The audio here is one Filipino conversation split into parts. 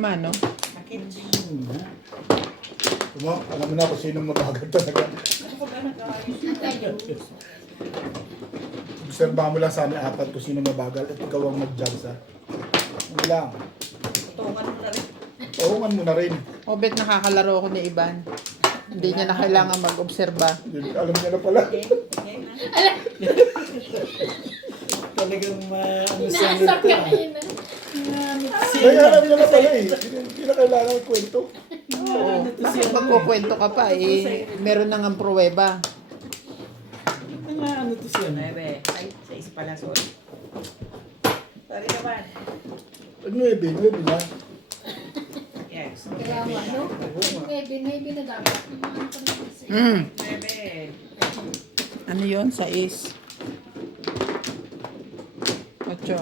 naman, no? Sakit. Alam mo na kung sinong mabagal talaga. Ano ko ba nag-ayos? Obserbahan mo lang sa amin apat kung sino mabagal at ikaw ang mag-judge ha. Ano lang. Tutungan mo na rin. Tuungan mo na rin. O, bet nakakalaro ko ni Ivan. Hindi niya na kailangan mag-obserba. Alam niya na pala. Okay, okay na. Talagang ano sa Nasap ka ngayon. Kaya alam niya na pala eh. Hindi na kailangan kwento. Oo. Bakit magkukwento ka pa eh? Meron na nga pruweba. Ano to siya? 9. Ay, 6 pala, sorry. Sorry naman. 9 na. Yes. Kaya nga, no? Maybe na dapat. Mm. 9. Ano yun? 6. 8.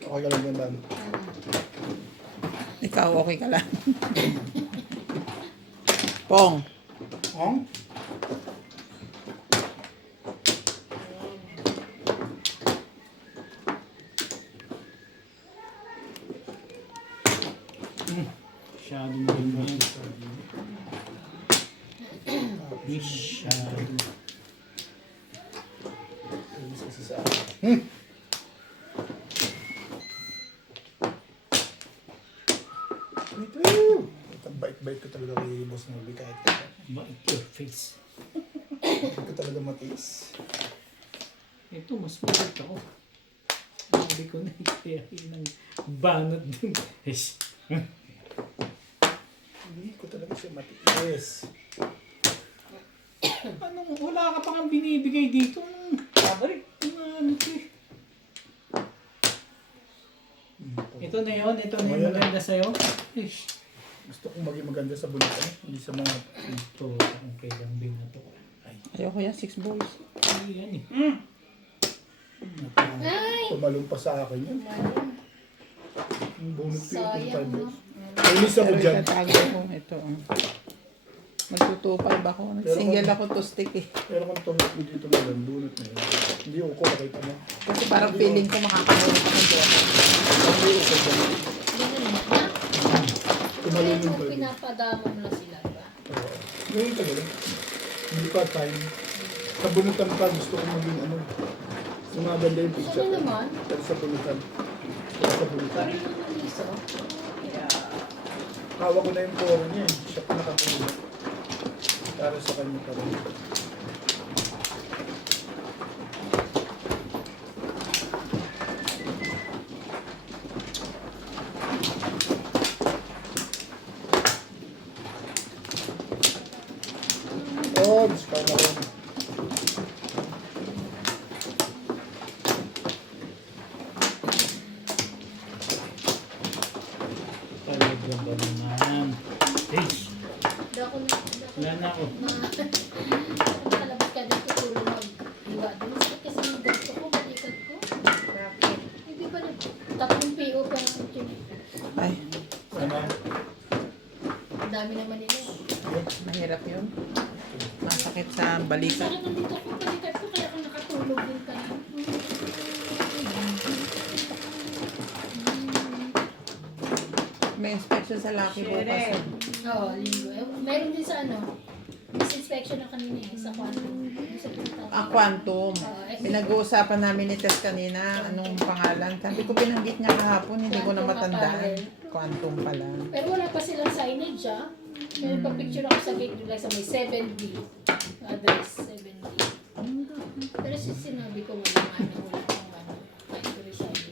Okay ka lang yan, Dan. Ikaw, okay ka lang. Pong. Hong? Masyadong ganyan. Masyadong. Kasi sa akin. Ang bait-bait ko talaga kay Boss Novi kahit Bite your face. hindi ko talaga matiis. Ito, mas malit ako. Sabi ko na kaya ng banat din. Hindi ko talaga siya matiis. Anong, wala ka pa kang binibigay dito. Babalik. Ano ito eh. Ito na yun, ito na yung maganda sa'yo. Ish. Gusto kong maging maganda sa bulitan, hindi sa mga... Ito, kung kailang binato ko. Ay, Ayoko yan, 6 balls. yan eh. Tumalong pa sa akin yan. Yung bunot ko yung Sayang, 25 no? balls. Inis ako Pero dyan. itatago ko. Ito. Magtutupal ba ako? Single ako to stick eh. Pero kung tumit mo dito na lang, bunot na yun. Hindi ako, nakita mo. Kasi parang feeling ko makakanood ako dyan. Hindi ako dyan. Ganun na. Tumalong Kaya yung mo 12. pinapadamo mo na sila ba? Ngayon talaga. Hindi pa time. Sa bunutan pa, gusto ko maging ano. Sumaganda yung picture. Ano naman? Pero sa bunutan. Pero sa bunutan. Parang yung liso. Hawak ko na yung poro niya eh. Siya pa nakatulog. Para sa kanya pa rin. Oh, discount na rin. Talaga ba naman? Ish. Dako na. Wala na ako. Nakalabas ka dito tulong mag-iwa din. Sakit kasi yung gusto ko, balikat ko. Hindi ba na tatlong PO pa ng Ay, Sana. Ang dami naman nila. mahirap yun. Masakit sa balikat. Parang nandito ako, balikat ko, kaya ako nakatulog din ka na. May inspection sa Lucky bukas. eh. Oo, linggo. Meron din sa ano, Miss inspection na kanina eh, sa Quantum. Sa Quantum. Quantum. Pinag-uusapan namin ni Tess kanina, anong pangalan. Sabi ko binanggit niya kahapon, hindi ko na matandaan. Quantum pala. Pero wala pa silang signage ah. May pa-picture ako sa gate nila sa may 7D. Address 7D. Pero sinabi ko wala nga na wala pang ano. Kahit ko rin sabi.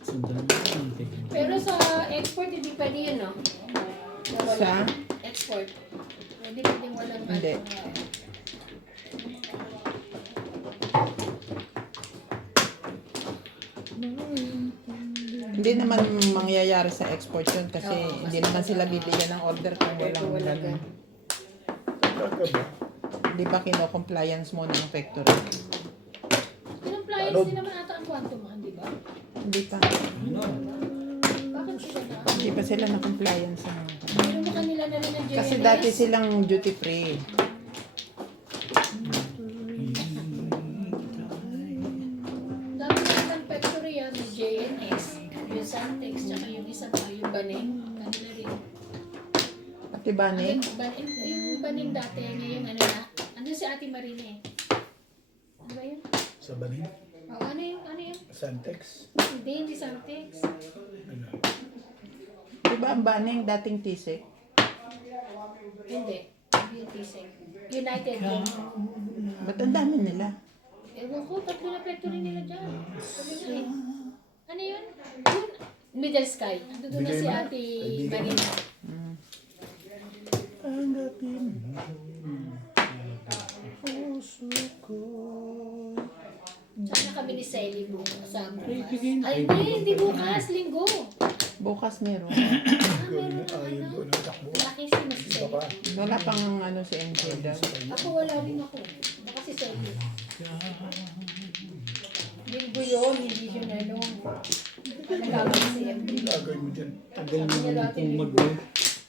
Sundan mo yung technique. Pero sa export, hindi pwede yun no? Na wala. Sa? Export. Hindi pwede walang Hindi. ano, Hindi naman mangyayari sa export yun kasi Oo, hindi kasi naman sila bibigyan ng order kung walang Wala ganun. Talaga ba? Hindi ba kino-compliance mo ng factory? Compliance Ano? din naman ata ang quantum, di ba? Hindi pa. Ano? Bakit sila na? Hindi pa sila na compliance ng... Yung mukha nila na rin ng JNS. Kasi dati silang duty free. Dami na ng factory yan, yung JNS, yung Santex, tsaka yung isa pa, yung Baning. Kanila rin. Pati baning. Yung Baning dati, ngayon ano na, andun si Ate Marina eh. Ano ba yun? Sa banin? Oh, ano yun? Santex? Hindi Santex. Ano? Di ba ang baning dating tisik? Hindi. Hindi yung Tisek. United din. Ba't ang dami nila? Ewan ko, tatlo na factory nila dyan. Sabi nga eh. Ano yun? Yun, Middle Sky. Ando doon na Bigay si mo. Ate Kaibigan. Marina. Tanggapin mo. Puso ko. Tsaka kami ni Sally bukas kasama. Kaibigan. Ay, hindi bukas, linggo. Bukas meron. Meron na Ayun ano. doon ang takbo. Laki si Miss Iba pa. Sally. Wala pang ano si MJ daw. Ako wala rin ako. Baka si Sally. Linggo yun, hindi yun ano. Nagagawin si MJ. Gagawin mo dyan. Tagal naman kung mag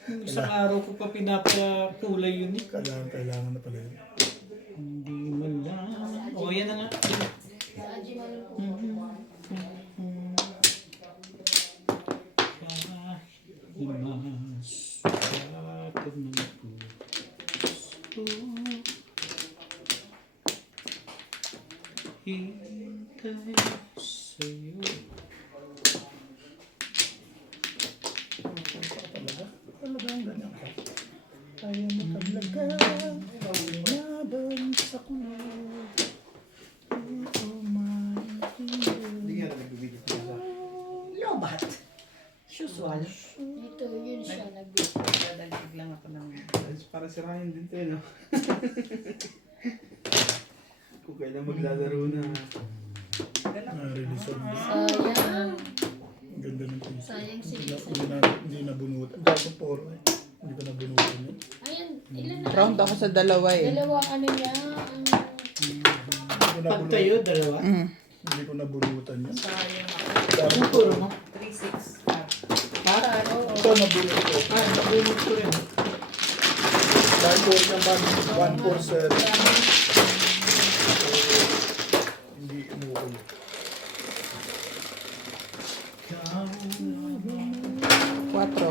Isang araw ko pa pinapakulay yun eh. Kailangan na pala yun. Hindi man lang. O yan na nga. Sa Aji Malong po. Imasakit ng puso. Hintay sa'yo. Talagang ganyan ka. Kaya mo talagang laban sa kulog. Ito maintindihan. Lobat. Usual. Ito, yun siya nagbibigay. Dadagdag lang ako ng... Para si Ryan din tayo, no? Kung kailan maglalaro na. Na-release ang Sayang. ang ganda ng piso. Sayang si Hindi na- Lisa. Hindi na bunutan. Dapat puro eh. Hindi ko na bunutan yun. Ayan, ilan na? Round ako sa dalawa eh. Dalawang ano niya, ang Hindi ko na Pag tayo, dalawa. Hindi ko na bunutan yun. Sayang ako. Dapat Puro mo. 3-6. para ano. ito nabunot ko. Ah, nabunod ko rin. Dahil puro niyang 1 4 hindi umukol. Quatro.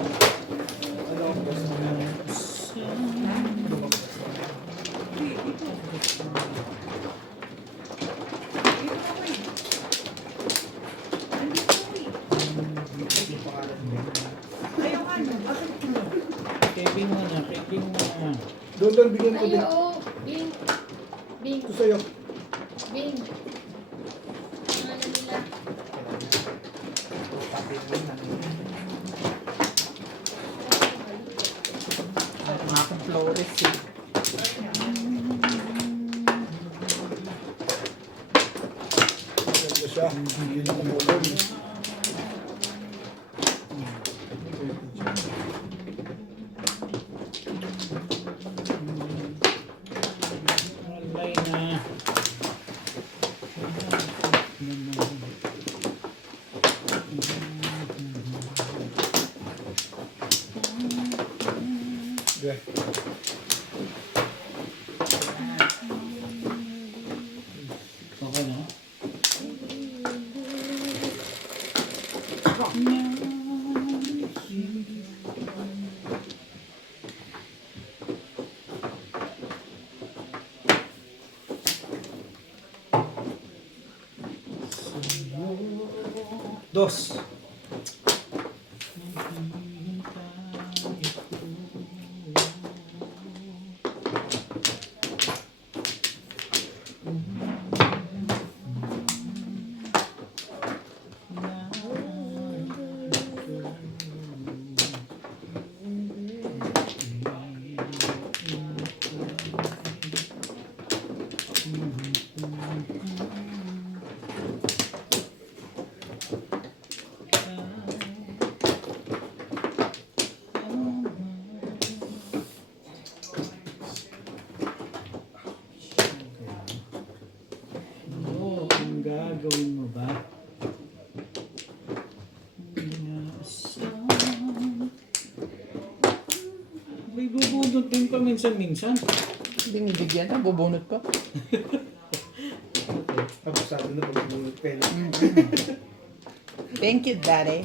Ayaw nga no. Bakit no? Kevin mo na, Kevin mo na. Doon lang bigyan ko Ay, din. oo. Bing. Bing. Ito sa'yo. Bing. Pangalan nila. Mga akong flores eh. Ito siya. Hindi na umukol. Alay na. Okay. Okay na? Dos. din pa minsan-minsan. Binibigyan, nabubunot pa. Abusado na pag-bunot pen. Thank you, Daddy.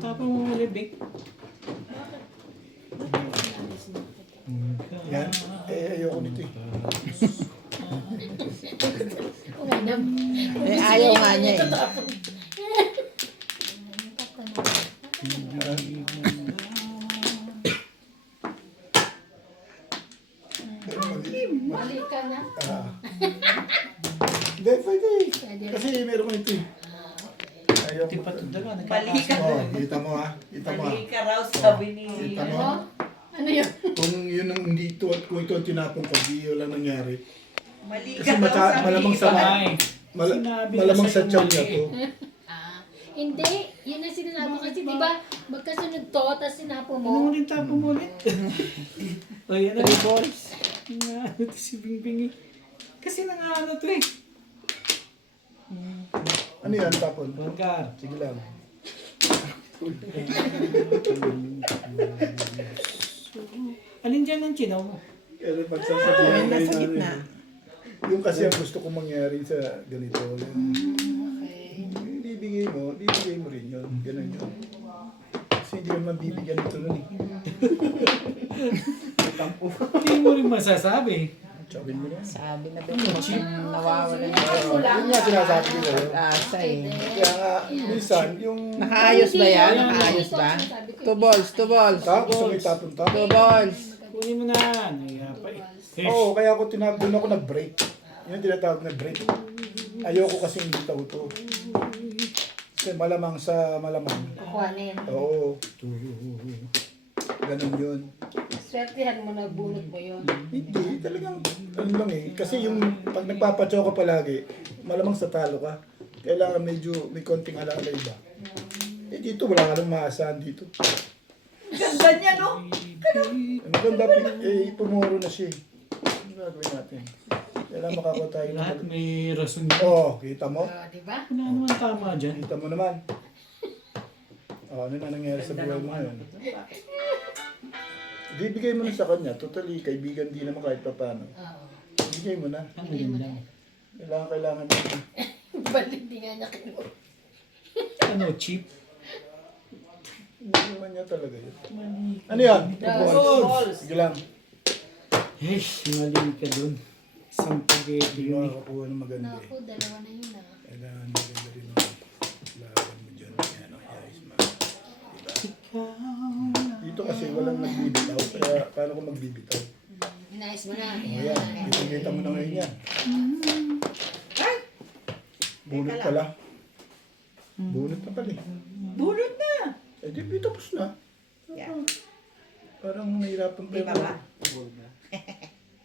Tapos mo muli, Vic. Yan. Ayoko nito eh. Ayaw nga niya eh. Mali ka na. Hindi, pwede eh. Kasi meron ko nito eh. Ayoko. Hindi pa ito dala. Mali ka. Oh, kita mo ha. Kita mo ha. Mali ka raw, sabi ni... Kita mo. Ano? Ano yun? Kung yun ang hindi ito at kung ito ang tinapong ko, di wala nangyari. Mali Kasi ka raw, sabi malamang ni sa Ay, sinabi na malamang sa sa'yo tiyan mali. niya to. Hindi. Yun ang sinasabi kasi, di ba, magkasunod to, tapos sinapo Ano mo. ulit tapo mo ulit? O yan na. 3 balls. Ano to si Bingbing eh. Kasi nangaano to eh. Ano yan, tapon? Bangkar. Sige lang. Alin dyan ang chinaw mo? Pero pagsasabihin Ayun, nasa ngayon, gitna. yung kasi ang gusto kong mangyari sa ganito. Yung, bibigay mo rin yun. Ganun yun. Kasi hindi naman bibigyan ito nun eh. Hindi mo rin masasabi. Sabihin mo na. Sabi na ba nawawala na Yun nga sinasabi ko sa'yo. asa eh. Kaya nga, minsan, yung... Nakaayos ba yan? Hindi, Nakaayos ito ba? ang sinasabi ko. 2 balls, 2 balls. Ta, gusto mo itapon ta? 2 balls. Kunin mo na. Naya pa eh. Oo, kaya ako doon ako nag-break. Yun yung tinatawag na break. Ayoko kasing bitaw to. Kasi malamang sa malamang. Kukuhanin. Oo. Ganun yun. Swertihan mo na bunot mo yun. Hindi, talagang ano lang eh. Kasi yung pag nagpapatsoko palagi, malamang sa talo ka. Kailangan medyo may konting alaala iba. Eh dito, wala ka lang maasahan dito. Ganda niya, no? Ang ganda, pumuro na siya eh. Ano gagawin natin? Kailangan makakuha tayo ng... Lahat may rason. Oo, kita mo? Di ba? Wala naman tama dyan. Kita mo naman. Ano na nangyari sa buhay mo ngayon? Bibigay mo na sa kanya. Totally, kaibigan din naman kahit pa paano. Oo. Bigay mo na. Ano yun lang? Kailangan mo. Balik di nga niya kinuha. Ano, cheap? Hindi naman niya talaga yun. Ano yan? Balls. Sige lang. Eh, mali ka dun. Isang pagketi Hindi yun eh. makakuha ng maganda eh. Naku, dalawa na yun ah. Kailangan maganda rin ang laban mo dyan. Yan o, guys. Diba? Dito kasi walang nagbibitaw. Kaya paano ko magbibitaw? Inayos mo na. O yan, ipagkita mo na ngayon yan. Bunot pala. Bunot na pala eh. Bunot na. Eh di tapos na. Yeah. Parang nahirapan pa Di ba ba?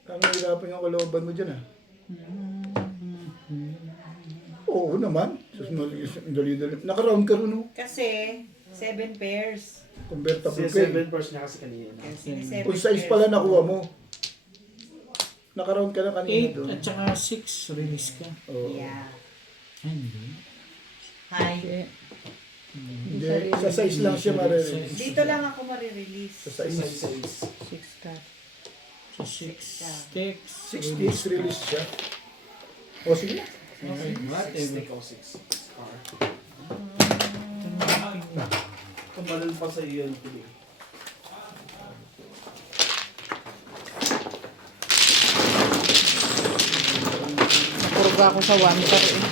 Parang nahirapan yung kalooban mo dyan ah. Oo naman. Sus, dali. Naka-round ka rin oh. Kasi, 7 pairs. Convertible Kasi ka eh. 7 pairs niya kasi kanina. Kasi 7 Kung size pala nakuha mo. Naka-round ka na kanina 8 doon. at saka 6 release ka. Oo. Yeah. Ay, hindi. Hi. Hindi, sa size lang siya marirelease. Dito lang ako marirelease. Sa size. 6 ka. So 6 sticks. 6 days release siya. O sige na. Okay, whatever. Stick o 6. Kabalal pa sa iyo yung tuloy. Nakurga ako sa 1 car eh.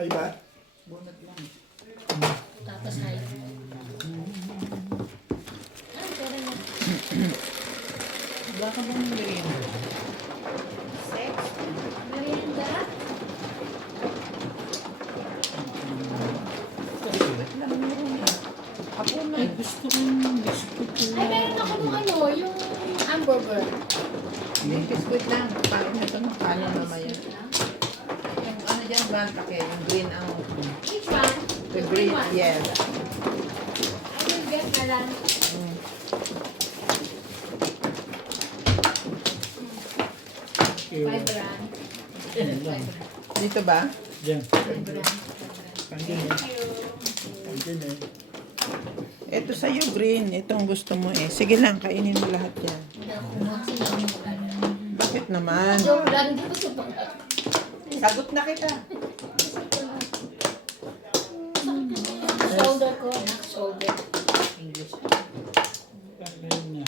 Ay ba? Tapos ay. Pera niya. Baka bang merienda? Merienda? Ako na. Ay, gusto ko yung biscuit. Ay, meron ako nung ano, yung hamburger. Hindi, biskuit lang. Parang ito na. Paano mamaya? Yan ba, pake, yung green ang... Each one. The green, one. yes. I will get na lang. Mm. 5 rand. Yan lang. Dito ba? Diyan. 5 rand. Andun eh. Andun eh. Ito sa'yo, green. Ito ang gusto mo eh. Sige lang, kainin mo lahat yan. Hindi ako kumasin lang yung wala na. Bakit naman? Joke lang, hindi ko ito pa. Sagot na kita. Shoulder ko, anak, shoulder. English. Meron niya.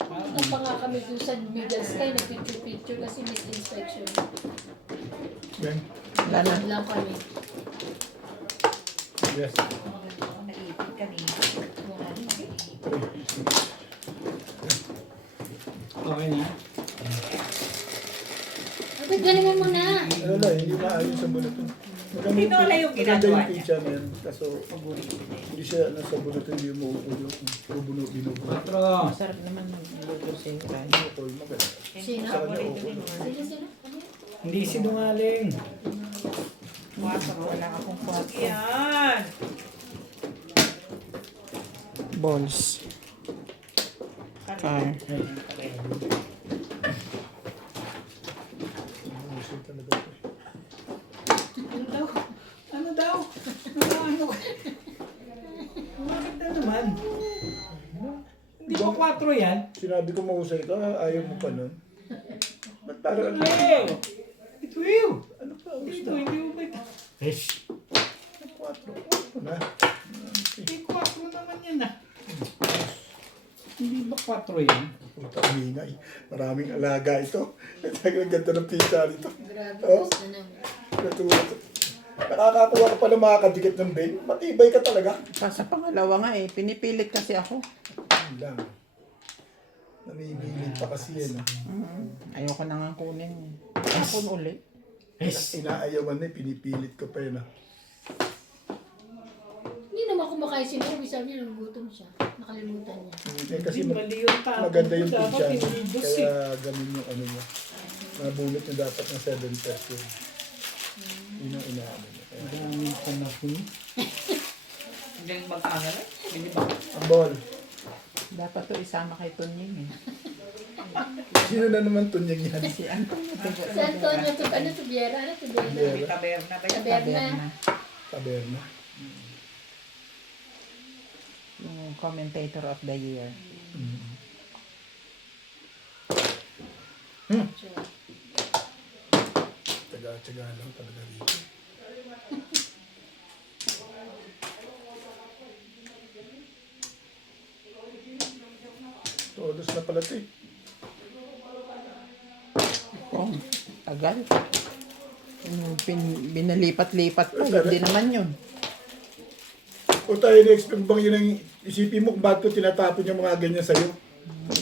Punta pa nga kami doon sa Middle Sky, nag-picture-picture kasi miss inspection. Yan. Wala na. Lang kami. Yes. Ako naipit kanina. Okay na. Bakit galing mo muna? Wala, hindi maayos ang bulletin. Tinola yung maganda ginagawa yung pizza na yan. Kaso, hindi siya nasa bulletin, hindi mo binubulo. 4. Masarap naman mag-luto sa iyo. Okay, maganda. Sino? Sa kanya, Paborito okay. ni Nora. Sino? Hindi sinungaling. Wala akong kwatro. Yan. Balls. Car. Ayusin talaga ito. Ano daw? Ano daw? Ano? Bakit na naman? Hindi ba 4 yan? Sinabi ko mahusay ka, ayaw mo pa nun. Ba't parang ano? Ito yun. Ano pa? Ito, hindi mo ba ito? Fish. 4 na. Hindi 4 naman yan ah. Hindi ba 4 yan? Puta, umingay. Maraming alaga ito. Ang ganda ng pizza nito. Grabe, Oh. gusto na naman. Natuto. Nakakakuha ka pa ng mga kadikit ng vein. Matibay ka talaga. Sa pangalawa nga eh, pinipilit kasi ako. Yun lang. Namimilit pa kasi yan. Ayoko na nga kunin. Hapon ulit. Inaayawan na, pinipilit ko pa yun. Hindi naman kumakain si Noe, sabi niya nagugutom siya. Nakalimutan niya. Eh, kasi Hindi mali yung tapon maganda yung ko, dapat pizza. tinidus eh. Kaya ganun yung ano niya. Nabunot niya dapat ng 7 pesos. Yun ang inaano niya. Kaya, Daming panahon. Hindi yung mag-angal. Hindi ba? ang ball. Dapat to isama kay Tonying eh. Sino na naman tunyang yan? Si Antonio. Si Antonio, ano Tubiera? Ano Tubiera? Biera. Taberna ba yun? Taberna. Taberna. Yung commentator of the year. Tsaga-tsaga lang talaga dito. Todos na pala ito eh. Oh, tagal. Yung binalipat-lipat pa, hindi naman yun. O tayo na-expect bang yun ang isipin mo kung bakit ko tinatapon yung mga ganyan sa'yo?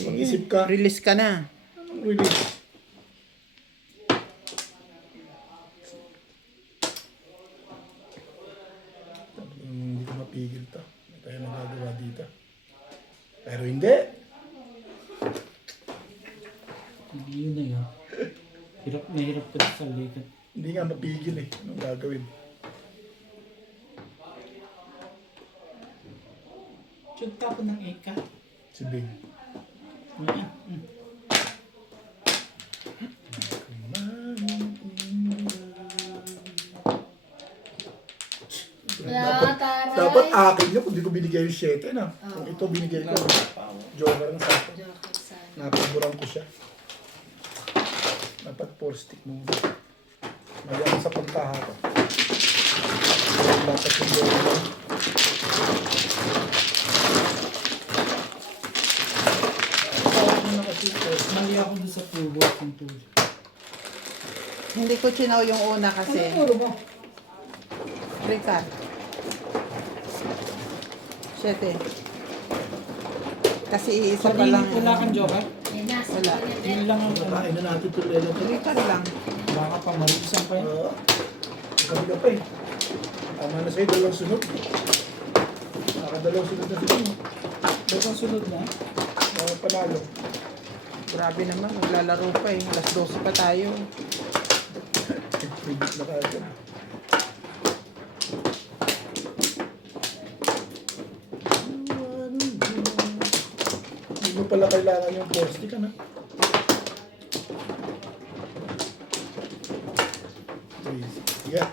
Mag-isip ka. Release ka na. Really? Hindi ko mapigil to. May tayo nagagawa dito. Pero hindi. Hindi yun na yun. Hirap na hirap ka sa likat. Hindi nga mapigil eh. Anong gagawin? Diyan tapon ng eka. Si Bing. Yan. Taray. Dapat akin yun kung di ko binigay yung 7 na. Kung ito binigay ko, joker lang sa akin. Joker sana. Napaguran ko siya. Dapat 4 stick mo. Mayroon sa pagkahapa. Dapat yung joker. Tawag mo na kasi ito. Mali ako doon sa tubos ng tubos. Hindi ko chinaw yung una kasi. Ano mo? Ricard. 7. Kasi isa pa lang. Wala kang joker? Yan na, sa Wala. kanya Yun din. lang ang Kain na natin ito ulit. Ricard lang. baka pa marisan pa yun. Kami ka pa eh. Tama na sa'yo, dalawang sunod. Nakadalawang sunod na sila. Bakang sunod na. Panalo. Grabe naman, maglalaro pa eh. Alas 12 pa tayo. pindot na kagad. Hindi mo pala kailangan yung force stick, ano? Yeah.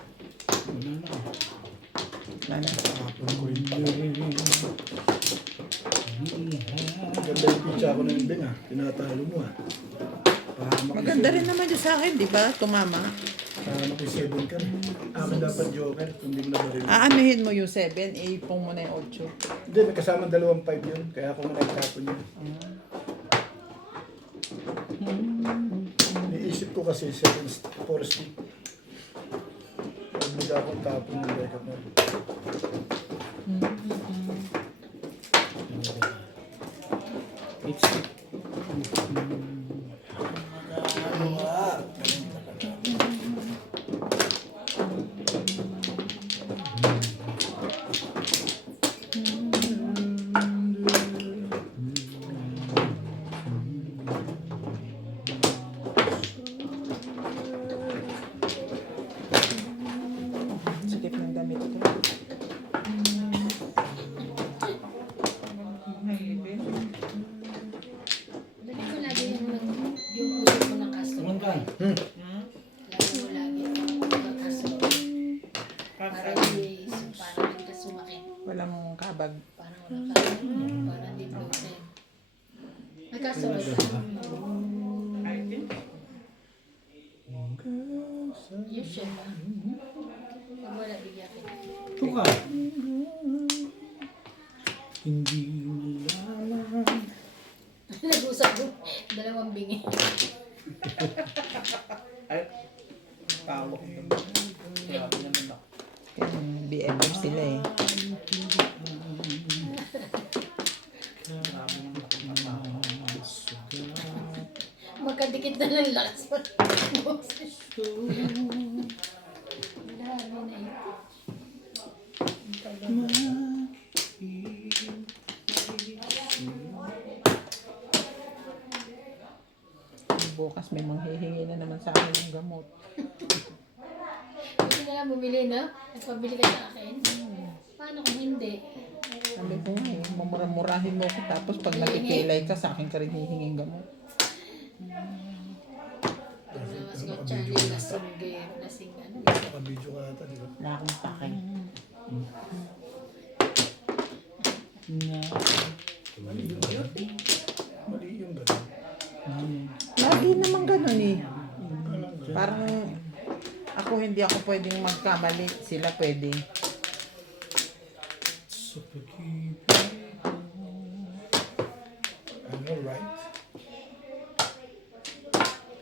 Wala na. Tapon ko yun pala. Ganda yung pizza ko ng Beng, ah. Tinatalo mo, ah. Maganda rin naman yun sa akin, di ba? Tumama. Maki 7 ka rin. Akin dapat joker, hindi mo na baril. Aanuhin mo yung 7, ipong mo na yung 8. Hindi, may kasamang 2-5 yun. Kaya ako muna itapon yun. Niisip ko kasi 4 stick. Pag hindi akong tapon ng backup na. It's Sikip ng damit ito. Lagi ko lagi yung uso ko ng castor. Naman ka. Lagi ko lagi yung castor. Para hindi ka sumakit. Walang kabag. Parang wala ka. Para hindi bloated. May castor oil ka. Yun siya ba? Pag wala, bigyan kita. Ito ka. Hindi malaman. Nag-usap ko. 2 bingi. Ay, tawag naman. Grabe naman ako. Yung BFF sila eh. Grabe naman ako. Magkadikit na ng lakas. Dami na ito. Bukas may manghihingi na naman sa akin ng gamot. Hindi na lang bumili, no? Nagpabili ka sa akin. Paano kung hindi? Sabi ko nga eh, mamura-murahin mo ko tapos pag nakikilay ka sa akin ka rin hihinging gamot. Mas ko channel lasing ano. Naka-video ka ata, di ba? Wala akong pakay. Na. Mali yung gano'n. Mali yung gano'n. Lagi naman ganun eh. Alam ko. Parang ako hindi ako pwedeng magkamali. Sila pwede. Sa pag-ibig. Ano, right?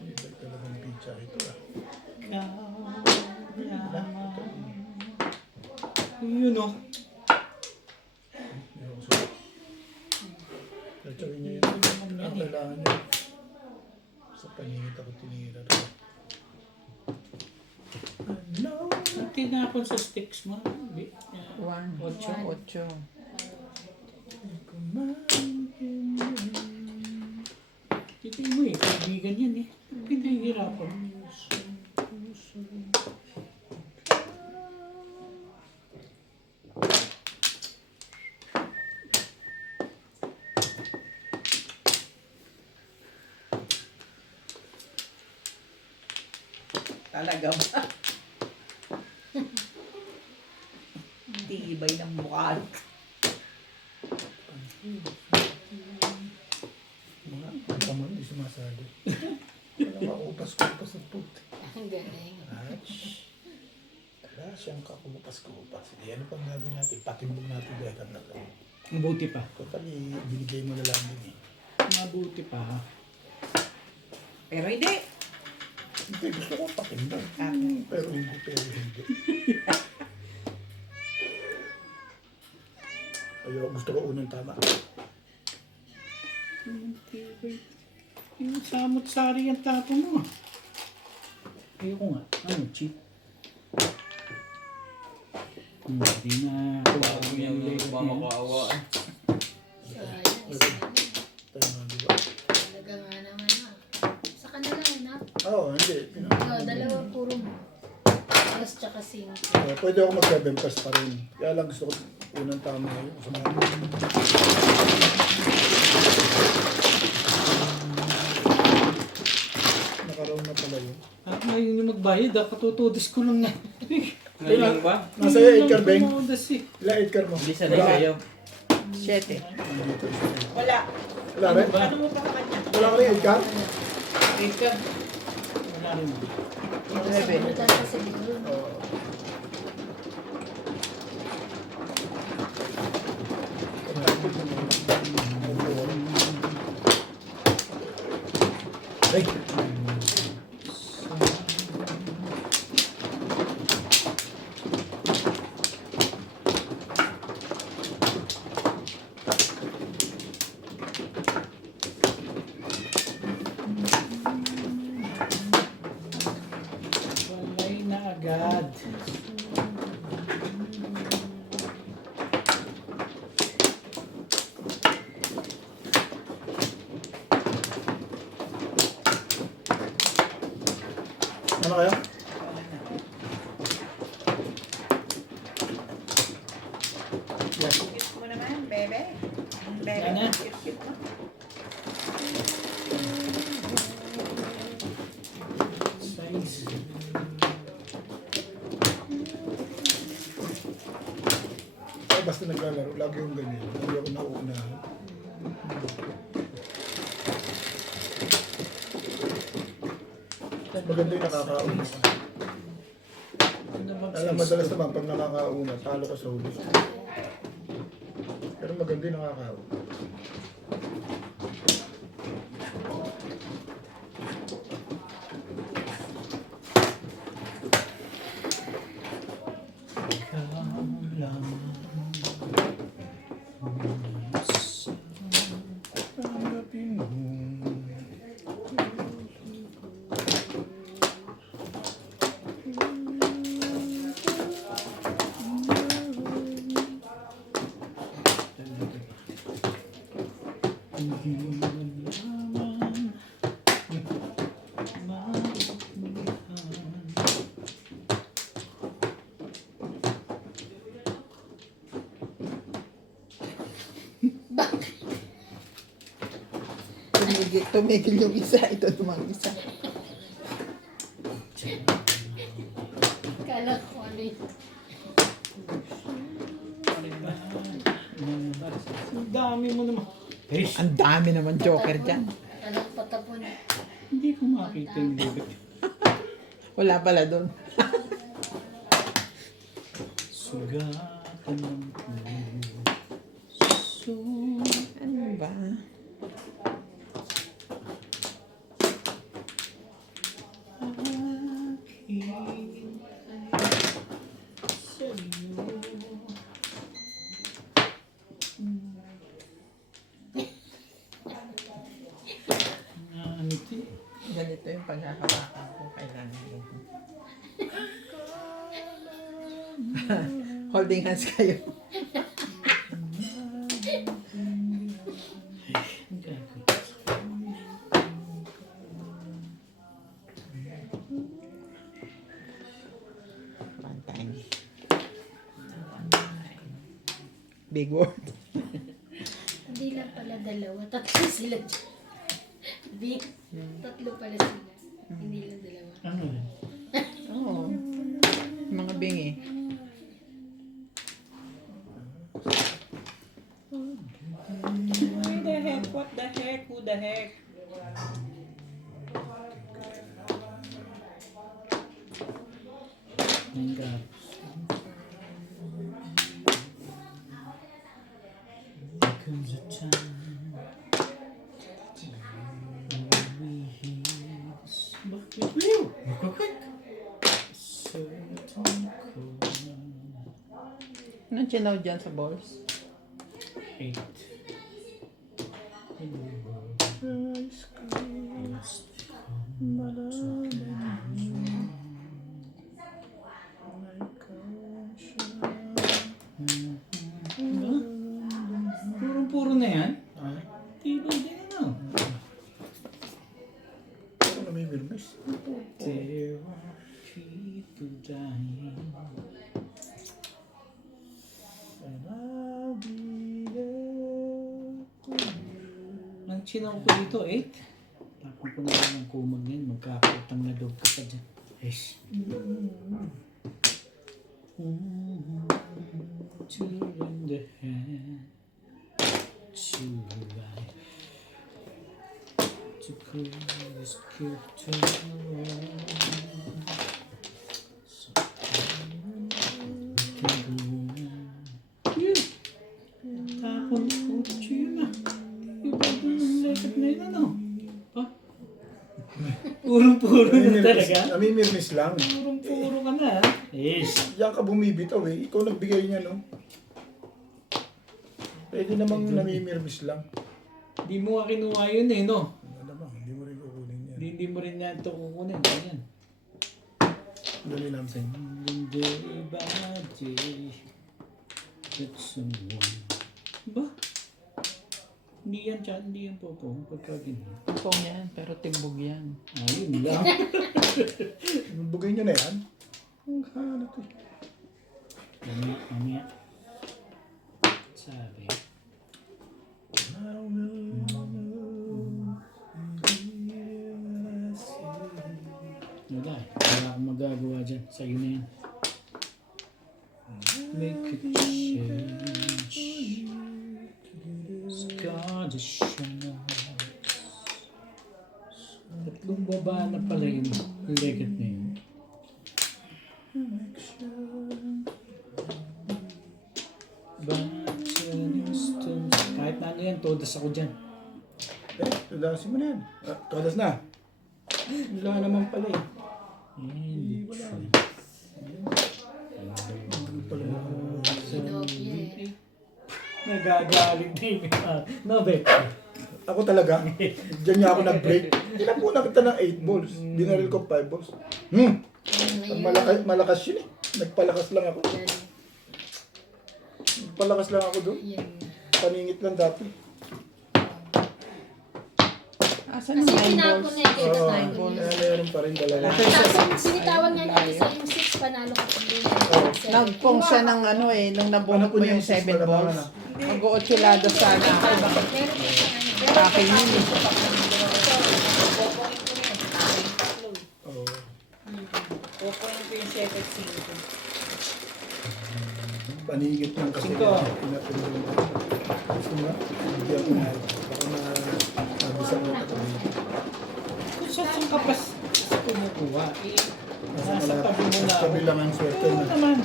Ibig talagang pizza ito, ah. Yun o. Tatsakin niya yun. Ang kailangan niya. Sa paningit ako tinira rin. Ano? Tinapon sa sticks mo. 1, 8. Titignan mo eh. Kaibigan yan eh. Pinahihirapan. Talaga ba? Tibay ng mukha. Mga kamay, hindi sumasali. Walang kaupas-kupas ng puti. Ang galing. Wala siyang kakupas-kupas. Hindi, ano pang gagawin natin? Patimbog natin backup na to. Mabuti pa. Totally, binigay mo na lang din eh. Mabuti pa. Pero hindi. Hindi, gusto ko patimbog. Pero hindi. Ayaw, gusto ko unang tama. Yung samot-sari ang tapo mo. Ayoko nga. Ano, cheap. Hindi na. Bago yung mamakaawa. Sayang. Tama, di ba? Talaga nga naman ha. Sa kanila na. Oo, hindi. Oh, 2 puro mo. Gas tsaka sink. Pwede ako mag 7 plus pa rin. Kaya lang gusto ko unang tama yun. Nakaroon na pala yun. At ngayon yung magbayad, katutudis ko lang na. Ngayon ba? Nasa iyo, 8 car, Beng. Tumudas eh. Ilan 8 car mo? Hindi sanay kayo. 7. Wala. Wala rin? Ano mo pa ka kanya? Wala ka rin 8 car? Ika. Wala rin. Ano tayo siguro? Oo. Ay! Walay na agad. Ano kaya? Yes. Cute mo naman, bebe. Bebe, Ano? cute mo. Size. Ay, basta naglalaro, lagi yung ganyan. Lagi ako nauuna. Maganda yung nakakauna ka. Ano bang Alam, size madalas ko? naman pag nakakauna, talo ka sa huli. Pero maganda yung nakakauna. Hanapin mo. Tumigil yung isa. Ito namang isa. Kala ko ano yun. Ang dami mo naman. Eh, Ang dami naman joker dyan. Kala ko patapon. hindi ko makita yung libit. Wala pala doon. Sugatan ng puso. Ano ba? Aking sa'yo. Ngiti. Ganito yung pagkakabakan ko. Kailangan ko. Holding hands kayo. One time. Big word. Hindi lang pala dalawa. Tatlo sila dyan. Di, tatlo pala sila. Hindi lang dalawa. Ano yun? Oo. Mga bingi. Why the heck? What the heck? Who the heck? Ang gapos. There comes a time when we hear this. Bakit? Bakit? Certain chord. Anong chinaw dyan sa balls? 8. In the world is puro na yan? Ah, Tibay din ano? ano may mirmis? There are people dying. And I'll be there. Ang chinaw ko dito, 8. Tapon ko na lang ang kumag yan. Magkakautang na loob ka pa dyan. Yes. To lend a hand to life, to put this gift to the world. So we can go on. Yeah. Tapon ko yun na. Iba ko ng lekat na yun, ano? Pa? Purong-puro na talaga. Namimirmis lang. Purong-puro ka na, ha? Yes. Yan ka bumibitaw eh. Ikaw nagbigay niya, no? Pwede namang namimirmis lang. Di mo nga kinuha yun eh, no? Ano naman, hindi mo rin kukunin yan. Hindi mo rin yan ito kukunin. Ayan. Dali lang. Day by day, that someone. Ba? Hindi yan chat, hindi yan popo. Pagka ganyan. Pong yan, pero timbog yan. Ayun lang. Bugay niyo na yan. Ang hanap eh. Mamaya. Sabi. I will know when I see. Wala eh. Wala akong magagawa dyan. Sa'yo na yan. Make a change. Scar the shadows. Tatlong baba na pala yun. Yung legat na yun. But an instant. Kahit na ano yan, todas ako dyan. Tudasin mo na yan. Todas na. Wala naman pala eh. And nagagalit na yung no, bet. Ako talaga. Diyan niya ako nag-break. Tinapunan kita ng 8 balls. Binaril ko 5 balls. Malakas yun eh. Nagpalakas lang ako. Nagpalakas lang ako doon. Paningit lang dati. Asan yung Kasi 9 tinapon balls? na yung Oo. nine balls. Meron pa rin dalawa. Tapos sinitawan niya niya isa yung 6 panalo ka pa din. Nagpong siya ng ano eh, nung nabunot mo yung 7 balls. Mag-uotsilado sana ako. Bakit akin yun eh. Oo. Kukunin ko yung 7-5. Paningit lang kasi. Cinco. Pinapunan. Gusto nga. Hindi ako na. Baka nabisan mo ka tabi. Kung saan ka pa sa kumukuha, eh, nasa Nasa tabi mo na ako. tabi lang ang swerte Oo na. naman.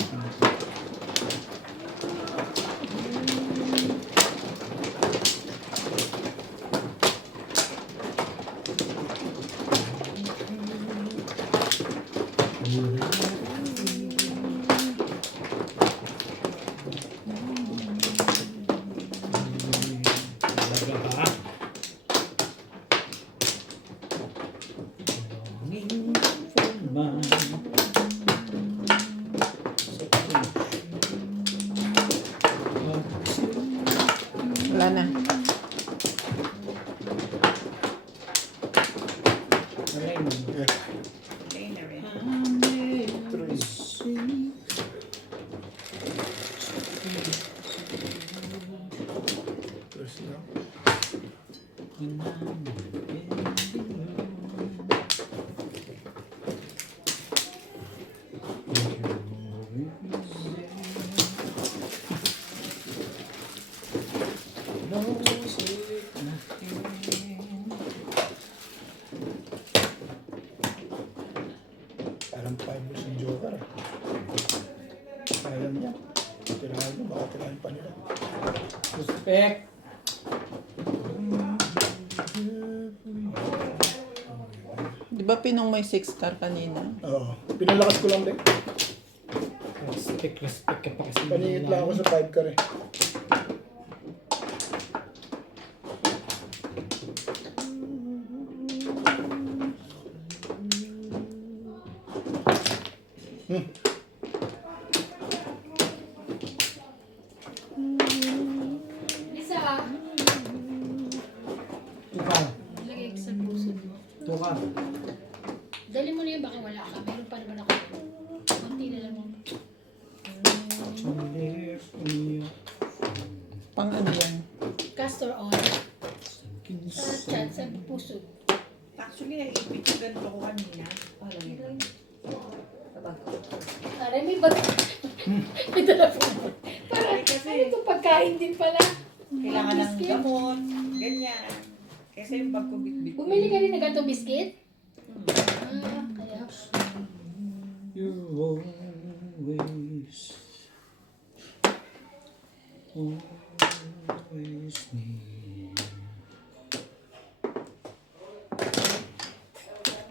Talaga ba? Longing for mine. Wala na. First na. Parang 5 balls yung joker ah. Sayang niya. Tirahan mo, baka tirahan pa nila. Respect. Di ba pinong may 6 star kanina? Oo. Pinalakas ko lang din. Respect ka pa kasi. Paningit lang ako sa 5 ka rin. Isa, Tuka. lagay ko sa puso mo. Tuka. Dali mo na yun, baka wala ka. Meron pa naman ako. Kunti na lang mo. Pang ano yan? Castor oil. Sa chat, sa puso. Actually, naipit yung ganito ko kanina. Parang yun. Aray, may bag. May dala po. Para, Kasi- ano ito, pagkain din pala. Kailangan ng Biscuit. gamot. Ganyan. Kasi yung pagkubit-bit. Bumili ka rin ng ganitong biscuit? Ah, kaya. You always need.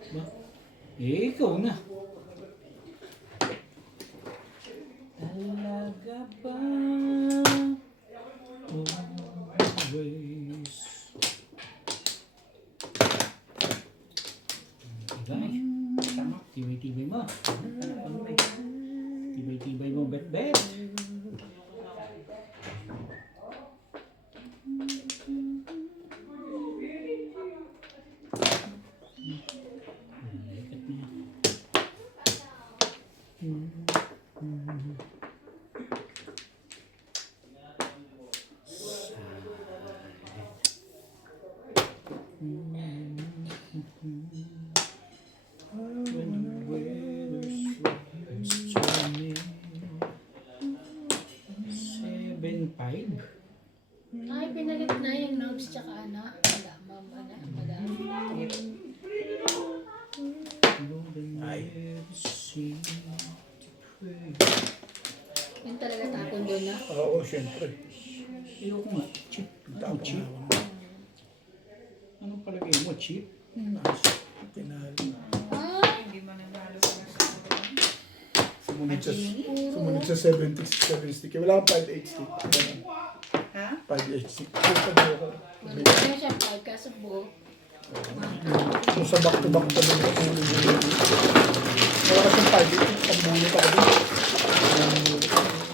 Ba? Eh, ikaw na. Talaga ba? Always. Tibay. Tibay-tibay mo. Tibay-tibay mo, bet-bet. Likat niya. When the weather's stormy. 7-5. Ay, pinalit na yung nerves tsaka ano. Wala, mama na. Madami. Yun talaga tapon doon na. Oo, syempre. Ayoko nga. Chip. Ano chip? Anong palagay mo? Chip? Tinalo. Ay, Hindi mo nanalo sa Sumunod sa 70 stick. Wala kang 5-8 stick. Ha? 5-8 stick. wala na siya pagkasubo. Kung sa back-to-back pa naman ang ulo mo. Wala ka siyang 5-8 stick. Ang bunot ako din.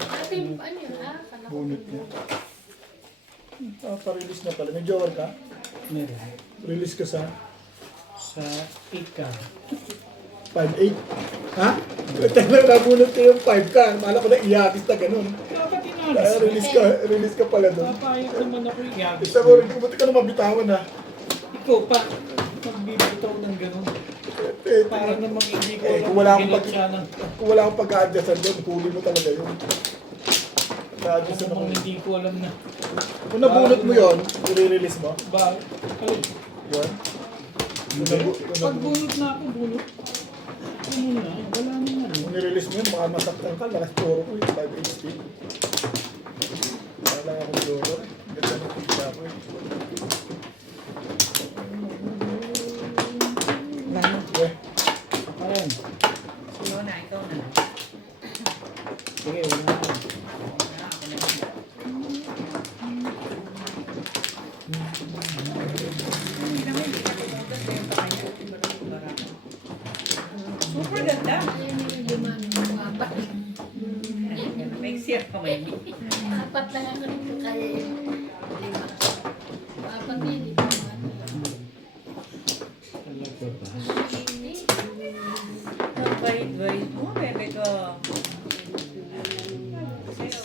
Ate, ano yun ha? Kala ko. Bunot niya. Pa-release na pala. May joker ka? Meron. Release ka sa Sa ika. 5-8. Ha? Talagang nabunot ko yung 5 ka. Mala ko na iyakis na ganun. Dapat Kaya inalis. release ka pala doon. Papayag naman ako i-agis. Isa mo rin, buti ka na mabitawan ha. Ikaw pa. Magbibitaw ng gano'n. Para namang hindi ko kung wala akong gilat siya ng... Kung wala akong pag-a-adjustan doon, huli mo talaga yun. Pag-a-adjustan ako. Namang hindi ko alam na. Kung nabunot mo yun, i-release mo. Ba? Ay, Yun. pag bunot na ako, bunot. Ano na? Wala nang ano. Kung i-release mo yun, baka masaktan ka. Lakas toro ko yung 5 HP. Wala lang akong toro. Ganda ng pizza ko eh. Lalo. Okay. Ayan. Ikaw na, ikaw na. Sige, wala na. Wala, ako na yun. Hindi naman, hindi ka tumugas na yung pakanya. Barako. Super ganda. Ayan yung lima ng apat. May siya ka may Apat lang ako nito kaya yung lima. Apat na yun, lima. Talaga ba? Ang bait-bait mo, bebe ko. Sa'yo.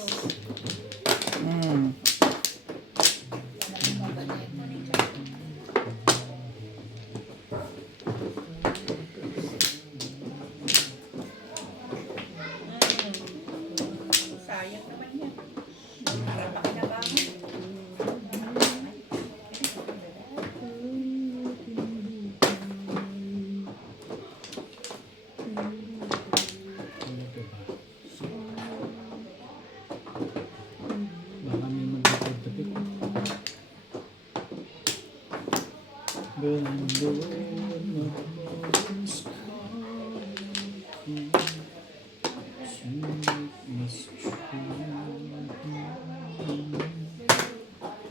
Sayang naman yan. Para pakinabangan. Talaga ba? Baka may magdadapit. Bando na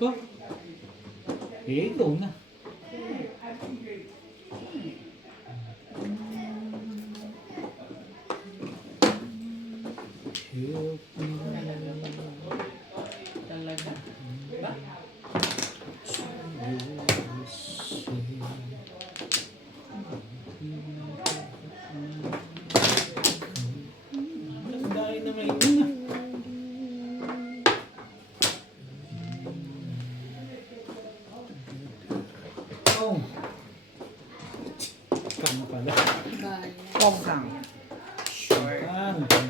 ba? Eh, ikaw na. Help me. Talaga. Ba? You say Bye. Poghang. Kan, kan.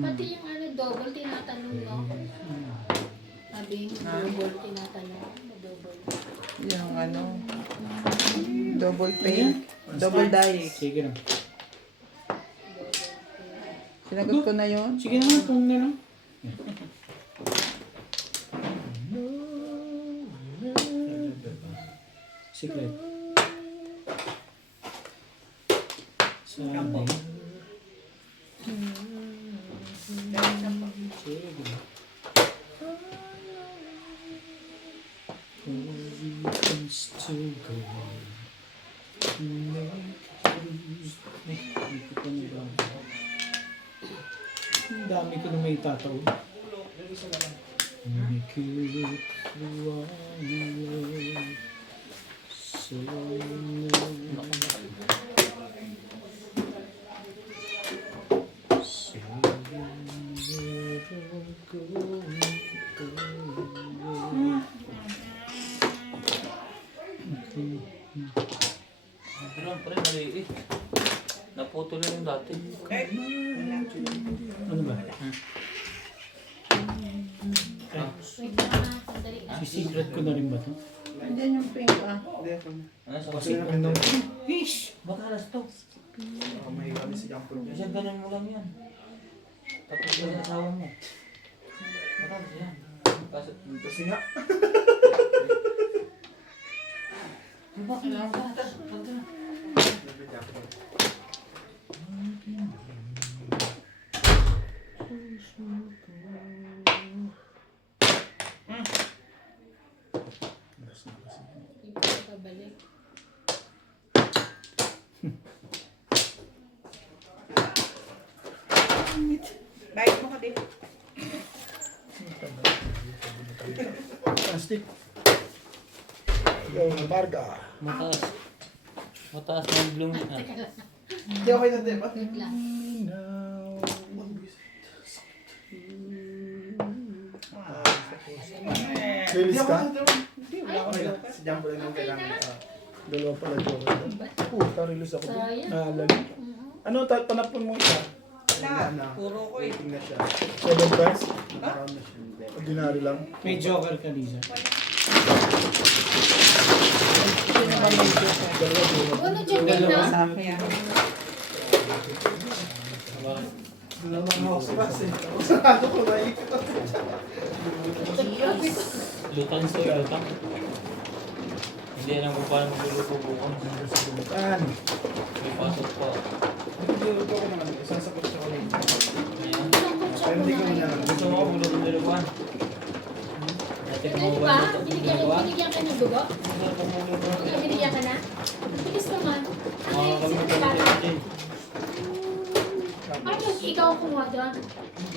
Pati yung ano, double tinatanong, no? Sabi yung double tinatanong. Double. Yung ano, double paint, double dice. Sige na. Sinagot ko na yun. Sige na, kung na lang. Secret. Sabi. Sige. Reasons to go. Ang dami ko na may tataw. Make it through our love. So Ano pa rin, maliit. Naputol na yung dati. ano ba? Wait lang ha, sandali lang. Si-secret ko na rin ba to? Andiyan yung pink ah. Ano sa Kasi kasi? naman nung Fish! Baka alas to. may kami si Jampol niya. Kasi ganun mo lang yan. Tapos yung asawa mo. Baka yan. Kasi nga, Diba, kailangan ka na. Punta na. Hindi pa ako pabalik. Bait mo ka din. Plastic. Yung marga. Mataas. Mataas na yung bloom. Hindi okay na diba? Wait lang. Release ka? Hindi, wala akong joker. Si Jampol lang yung kailangan. Dalawa pala joker. Puta, release ako. Sayang. Naalala. Ano, panapon mo isa? Wala. Puro ko eh. Waiting na siya. 7 pence? Nakaroon na siya. Hindi. Ordinary lang. May joker ka, Lisa. Sino ba may joker? Dalawa, dalawa. Ano dyan din na? Sa akin. Doon naman ako si Bas eh. Sarado ko na ikot. Lutang to, lutang. Hindi alam kung paano magluluto bukas. Tan. May pasok pa. Nagluto ko naman. Isang sakot sa kulay. Ayan. Pero hindi ko na lang. Gusto mo ako magluto ng luwan? Dati ko Ano mga ba? luto ng Binigyan luwan. binigyan ka ng dugo? Masarap ang magluto ng luwan. Binigyan ka na? Bilis naman. Ano Mga yung kami sinikata? kami Ano ikaw ang kumuha doon?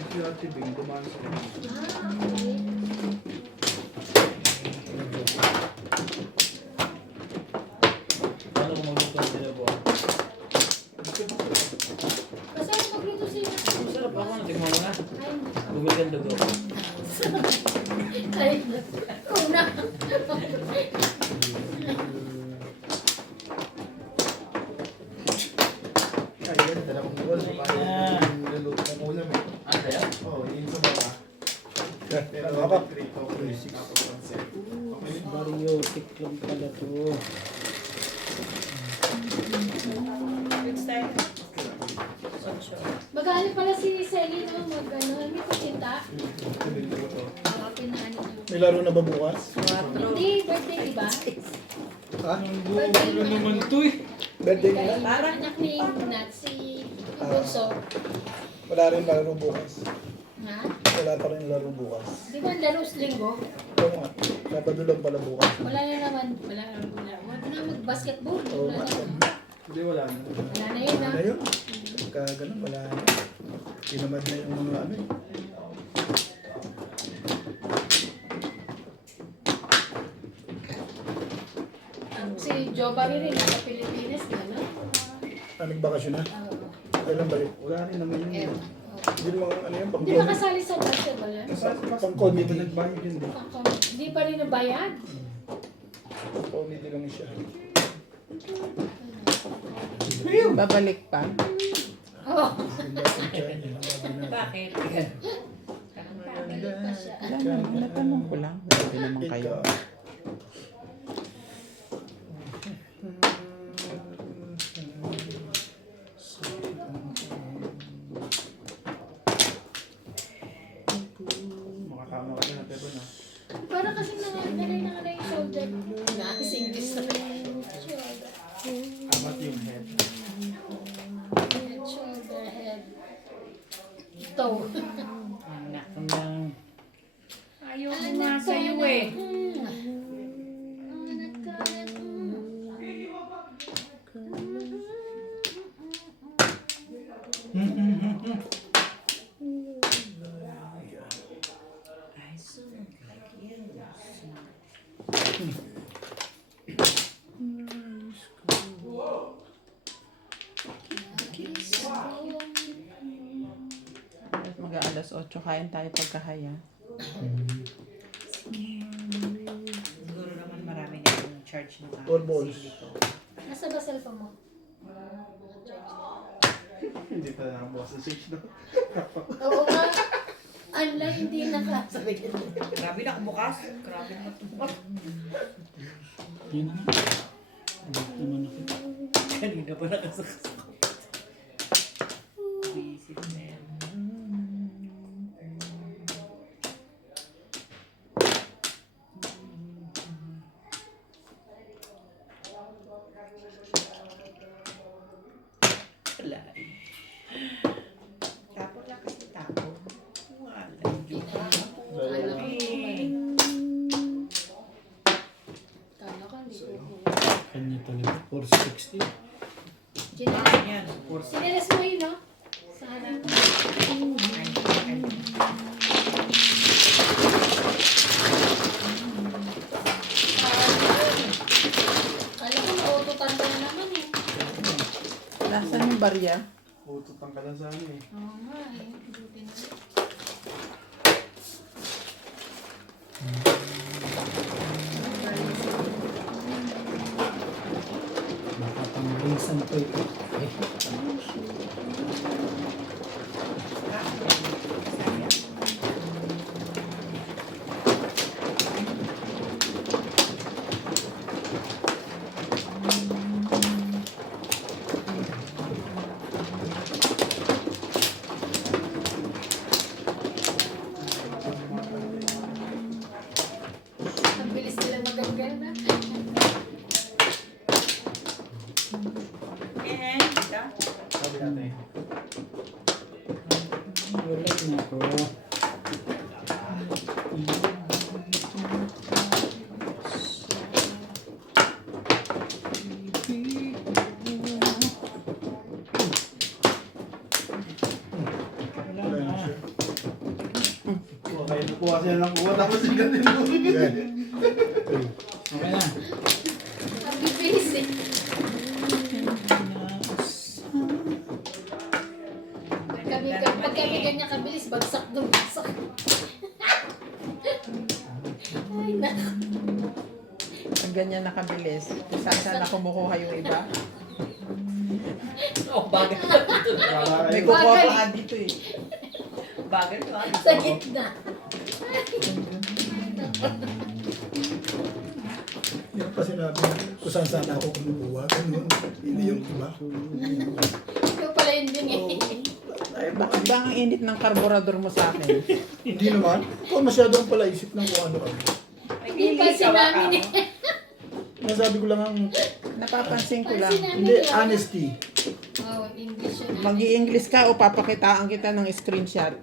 Si Ate Bing dumaan sa kanya. Ah, okay. Paano kung magluto ng luwan? Masarap magluto sila. Masarap ako. Tingnan mo na. Ay, Bumili ang dugo. ay, una. Ayun, dalawang buwan. Parang niluto ng ulam eh. Ah, kaya? Oo, yun sa baba. Pero Ako. 3 to 3, tapos 1 Okay. Bariotic lang pala to. Which time? Sancho. Magali pala si Selly no, mag-ano, hindi pa kita. Niluto. Mga pinaano niyo. May laro na ba bukas? Hindi, birthday, di ba? Ha? Ang gulo naman to eh. Birthday Kay nila? anak ni Nat, si Bunso. Wala rin laro bukas. Ha? Wala pa rin laro bukas. Di ba ang laro sa linggo? Oo nga. Napadulang pala bukas. Wala na naman. Wala na mag-basketball. Oo Wala nga. na. Hindi, wala na. Wala na yun, ha? Ano yun? Pagka ganun, wala na. Tinamad na yung mga ano eh. Si Joe Barry rin, nasa Pilipinas, gano'n? Nagbakasyon na. Oo. Kailan balik? Wala rin naman yun. Eh, Hindi naman ano yun, Hindi ba kasali sa basketball, ha? pang-comedy. Nagbayad yun din. Hindi pa rin nabayad. Pang-comedy lang siya. Babalik pa. Oh, Bakit? babalik pa siya. Wala naman, natanong ko lang. Grabe naman kayo. Makakama ka na, pero na. Para kasi nangalay yung shoulder. Nakasingis na. Shoulder. Amat yung head. Head, shoulder, head. Toe. Anak ng... Ayaw ko Anak nga ko sa'yo na. eh. Anak ko na. I soon like you. Mag-aalas 8, kain tayo pagkahaya. Siguro naman marami na yung charge ng All balls. Nasa ba cellphone mo? Hindi pa na ang boss ng 6 no? Oo nga. Unlike hindi nakasabi ka. Grabe na bukas. Grabe na bukas. Yun na. Abot naman ako. Kanina pa nakasakas ako. Visit na yan. Wala. Tapon lang kasi tapon. Wala. Juga. Kala ko bumalik. Kala ko hindi ko. Kanya talaga. 460. Sinilas, Yan. sinilas mo yun, no? Sa harap. Kala ko naututan ka na naman eh. Nasaan yung barya? Ututan ka lang sa amin eh. Oo nga eh. Buti na. Nakapang-rinsan ko ito. Eh, Ang bilis nila magagana. Eh, kita. Sabi natin. wala na ako. Wala na. Kuha siya ng kuha, tapos sigatin mo. Yan. Okay na. Ang bilis eh. Pag kami ganyan kabilis, bagsak doon, bagsak. Ay, naku. Pag ganyan nakabilis, saan na kumukuha yung iba? Oh, bagal ka dito. May kukuha pa nga dito eh. Bagal ka. Sa gitna. Yan pa sinabi kung saan sana ako kumukuha. Ganun. Hindi yung iba. Ikaw pala yun din eh. Ay, Bakit ba ang init ng karburador mo sa akin? Hindi naman. Ikaw masyadong pala isip ng kung ano-ano. Hindi pa sinamin eh. Nasabi ko lang ang, Napapansin ko lang. hindi, honesty. Oh, English yun. Mag-i-English ka o papakitaan kita ng screenshot?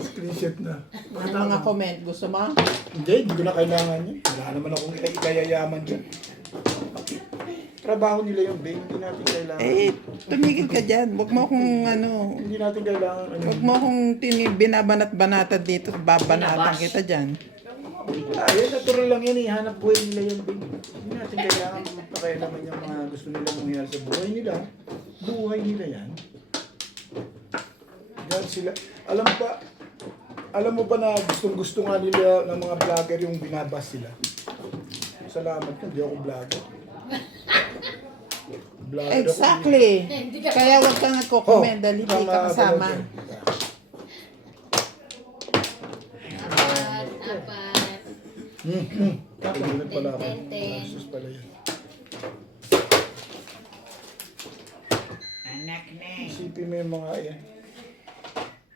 Screenshot na. Ang mga comment, gusto mo? Hindi ko na kailangan yun. Wala naman akong ikayayaman dyan. Trabaho nila yung babe, hindi natin kailangan. Eh, tumigil ka dyan. Huwag mo akong ano, Hindi natin kailangan ano. huwag mo akong binabanat-banatan dito. Babanatan kita dyan. Yan, natural lang yan eh. Hanap buhay nila yan, babe. Hindi natin kailangan magpakialaman yung mga gusto nila mangyari sa buhay nila. Buhay nila yan. Yan sila. Alam mo ba na gustong-gusto nga nila ng mga vlogger yung binabas sila? Salamat ka, hindi ako vlogger. Vlogger ako. Exactly. Hindi ka Kaya wag kang nagko-comment dahil hindi tama ka kasama. ka. apat. Kagulat pala ako. Ten. Asus pala yun. Anak na. Isipin mo yung mga yan.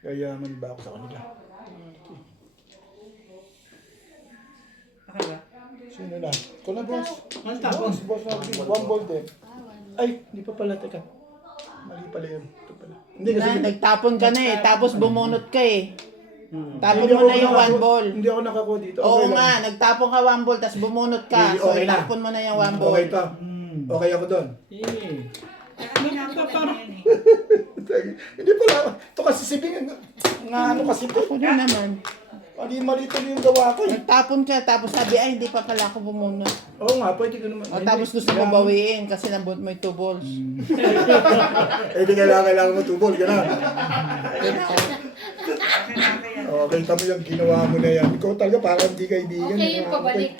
Yayaman ba ako sa kanila? Baka ba? Sino na? Ito na, boss. Ang tapon. Boss na. One volt eh. Ay, hindi pa pala. Teka. Mali pala yun. Ito pala. Hindi kasi... Nagtapon ka na eh, tapos bumunot ka eh. Tapon Hindi mo ako na yung 1 ball. Hindi ako nakakuha dito. Oo Okay lang. nga, nagtapon ka 1 ball, tapos bumunot ka. Hindi, So, okay na. itapon mo na yung 1 ball. Okay ito. Okay ako doon. Eh. Parang yan eh. Hindi pala. Ito kasi sibing. Nga ano kasi ito. Ako na naman. Mali ito yung gawa ko eh. Nagtapon ka, tapos sabi, ay, hindi pa pala ako bumunot. Oo nga, pwede ko naman. O, tapos gusto mo bawiin kasi nabot mo yung 2 balls. Eh, di kailangan mo tubol. Gano'n. Okay, tama yung ginawa mo na yan. Ikaw talaga parang hindi kaibigan. Okay yung pabalik.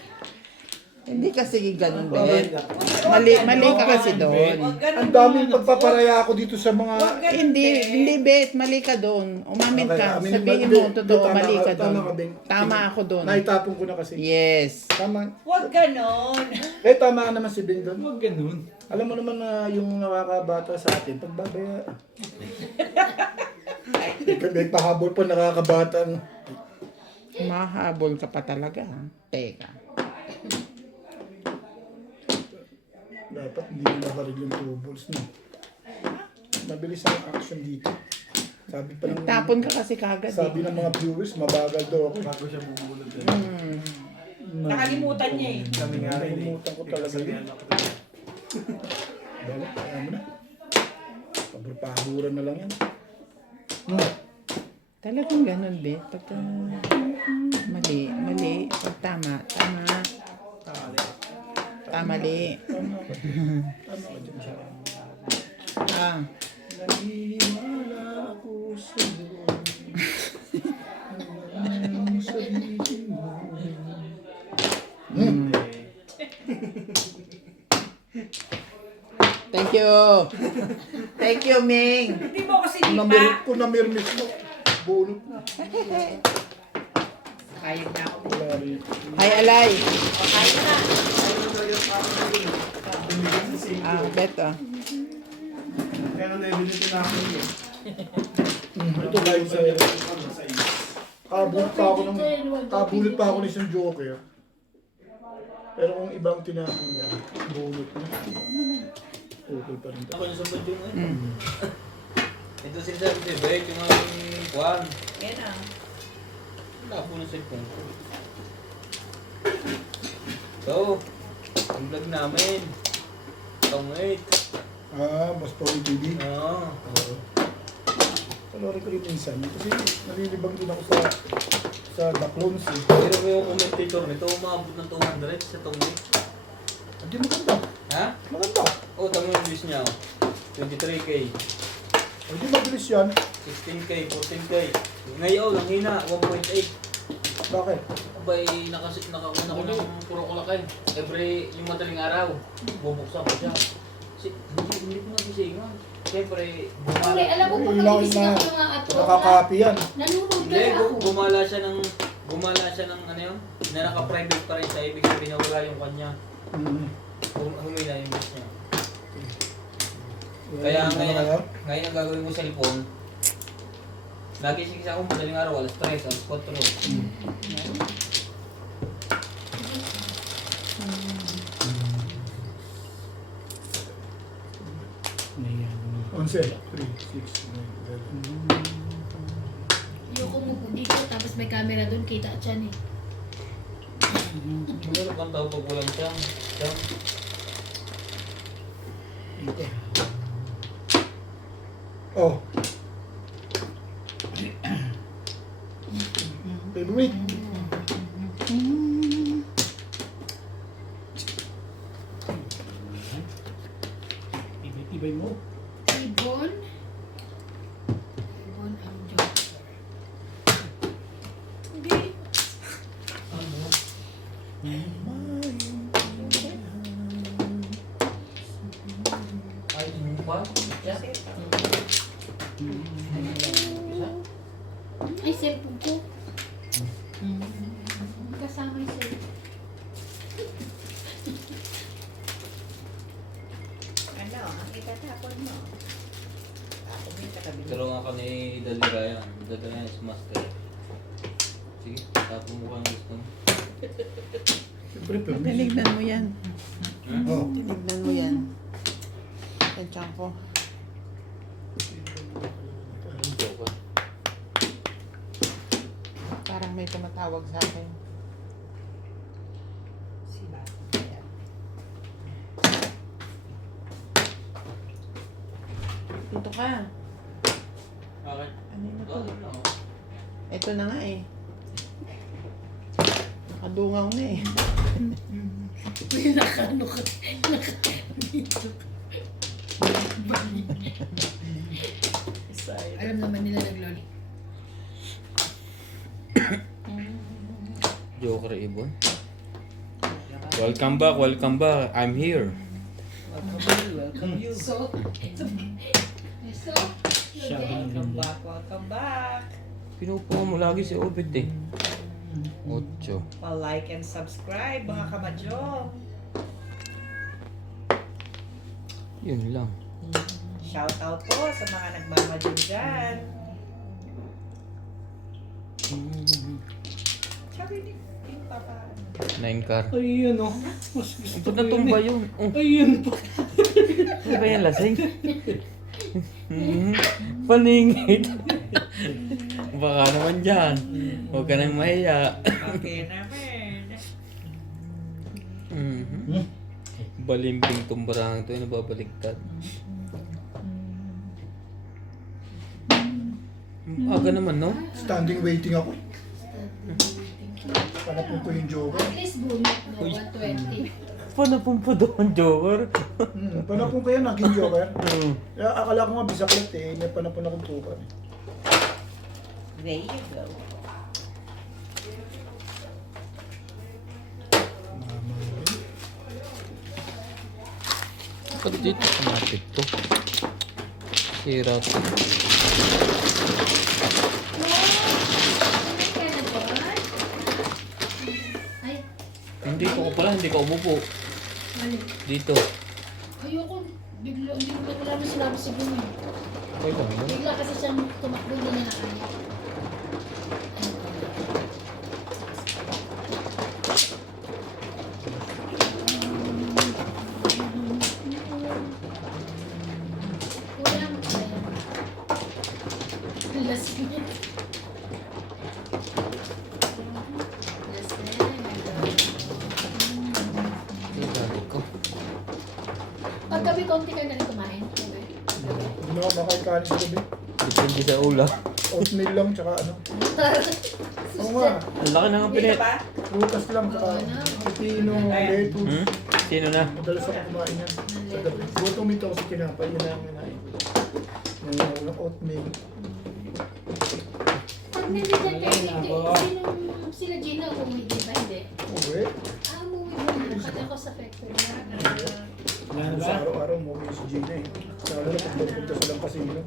Hindi kasi ganun din. Mali ka kasi doon. Ang daming pagpaparaya ako dito sa mga... Hindi bet, mali ka doon. Umamin Okay, ka, amin, sabihin hindi, mo, totoo, tama mali ka ka, tama doon. ka, Bing. Tama ako doon. Naitapon ko na kasi. Yes. Tama. Huwag ganon. Eh, tama ka naman si Bing doon. Huwag ganun. Alam mo naman na yung nakakabata sa atin, pagbabaya. May pahabol pa nakakabata. Mahabol ka pa talaga. Teka. Dapat hindi mo nakaril yung 2 balls na. Mabilis ang action dito. Sabi pa ng, Tapon ka kasi kagad sabi eh. ng mga viewers, mabagal daw ako. Bago siya bubulod. Nakalimutan niya eh. Kami nga rin eh. Nakalimutan ko talaga yun. Ikasabihan ako talaga. Dali, kaya mo na. Paburan na lang yan. Talagang ganun, bet. Pagka mali. Pag tama. Tamali. Tama ka dyan siya. Ah. Naniniwala ako sa'yo. Ang sabihin mo. Thank you. Thank you, Ming. Hindi mo kasi lipa. Kung namirmis mo, bunot na. Kaya na ako. Wala rin. Hi, Alay. Kaya na. Bet oh. Kaya nung nability na ako eh. Ito guys, kabulit pa ako ng isang joker. Pero kung ibang tinapon niya, bunot na. Okay pa rin. Ako yung sabad yung ano. Ito sinasabi si Bet, yung ang kwan. Yan ah. Wala po na cellphone ko. So, ang vlog namin. Tong 8. Mas Pogi TV. Oo. Panoorin ko rin minsan. Kasi nalilibang din ako sa The Clones eh. Pero mo yung commentator nito, umabot ng 200 sa tong 8. Hindi maganda. Ha? Maganda. Oo, tama yung views niya. 23K, Hindi mabilis yan. 16K, 14K. Ngayon, ang hina, 1.8. Bakit? Abay, nakauna ko ng puro kulakay. Every, yung madaling araw, bubuksan ko siya. Hindi ko nagisingan. Siyempre, Okay, alam mo pag Ilang nagising na ako ng mga ato, nakaka-copy yan. nanunod Hindi, na ako. gumala siya ng ano yun, na naka-private pa rin siya, ibig sabihin na wala yung kanya. Humila yung bus niya. Kaya ngayon ang gagawin ko sa cellphone, nagising ako madaling araw, alas 3, alas 4. Ayan. 11, 3, 6, 9, 11. Ayoko mo dito, tapos may camera doon, kita dyan eh. Siguro kang tao pag walang siyang. Oh. Favorite. Ibay-ibay mo. Ibon. Ibon ang joker. Hindi. ba? Siya? Ay, cellphone ko. Kasama yung cellphone. Ano, ang itatapon mo. Ako may kakabili. Tulungan ka ni Dalirayan. Dalirayan is master. Sige, tapos mo kang gusto mo. Siyempre, permis. Tinignan mo yan. Oh. Tinignan mo yan. Yan, ko. Joker. Parang may tumatawag sa akin. Sila. Dito ka. Okay. Ano yun ito? Oh, no. Ito na nga eh. Nakadungaw na eh. May nakano ka. Alam naman nila nagloli. Joker Ibon. Welcome back. I'm here. Welcome you. So, okay. Welcome back. Pinupuha mo lagi si Obed eh. 8. Pa-like and subscribe, mga kamadyo. Yun lang. Shout out po sa mga nagmamadyo dyan. Sabi ni Papa. 9 car. Ayun oh. Mas gusto Ba't natumba yun? Oh, Ayun pa. ano ba yan lasing? Paningit. Baka naman dyan. Huwag ka nang mahiya. Okay naman. Balimbing tumbarang ito yung nababaligtad. Aga naman, no? Standing waiting ako. Panapon ko yung joker. At least bunot, no? 120. Panapon po doon, Joker. Panapon ko yan, naging joker. Kaya akala ko nga bisaklat eh. May panapon akong tukar eh. There you go. Ba't dito kumapit to? Sira to. Ay, Hindi ko pala, hindi ka umupo. mali. Dito. Ayoko, bigla, hindi ko wala mo sinabi si Bumi. Okay lang yun. Bigla kasi siyang tumakbo, hindi niya nakaya. Kulang, ayan. Lasing. Sabi ko. Paggabi, konti ka na rin kumain. Gabi. Hindi na ako makain kanin sa gabi. Depende sa ulam. Oatmeal lang, tsaka ano. Oo nga, Ang laki na nga Dito pinit. ba? prutas lang, tsaka pipino, lettuce. Sino na? Madalas ako kumain yan. Sa gabi. Gutom ito ako sa tinapay, yun na ang kinain ko. Yung oatmeal. Pag nandiyan kayo, sinong sila Gina umuwi din ba? Hindi. Uwi. Umuwi mo na. Pag ako sa factory. Wala Sa araw-araw mo si Gina eh. Lalo na pag nagpunta silang kasino.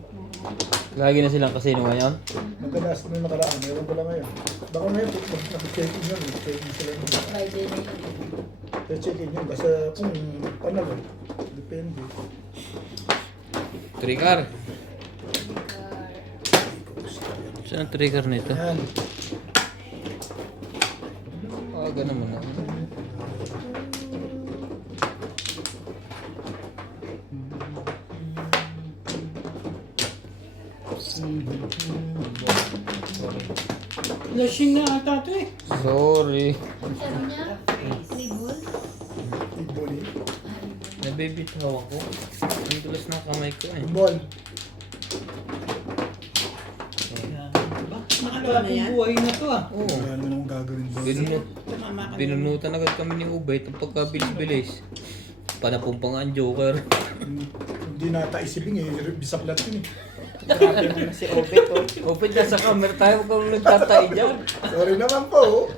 Lagi na silang kasino ngayon. Madalas nung nakaraan, meron pala ngayon. Baka ngayon, pag nag-check-in yun, check-in sila yun. Friday na yun. Check-in yun, basta kung panalo, depende. Trigger. Saan ang trigger nito? Yan. Aga naman na. Lasing na ata ito eh. Sorry. Sabi niya, libol. Iboli. Nabibitaw ako. Ang dulas ng kamay ko eh. Ball. Nakakalaking buhay na to ah. Oo. Wala naman akong gagawin ball. Binunutan agad kami ni Ubay itong pagkabilis-bilis. Panapumpang ang Joker. Hindi nata isibing eh, bisaklat yun eh. Grabe naman si Obet oh. Open na sa camera tayo kung nagtatay dyan. Sorry naman po.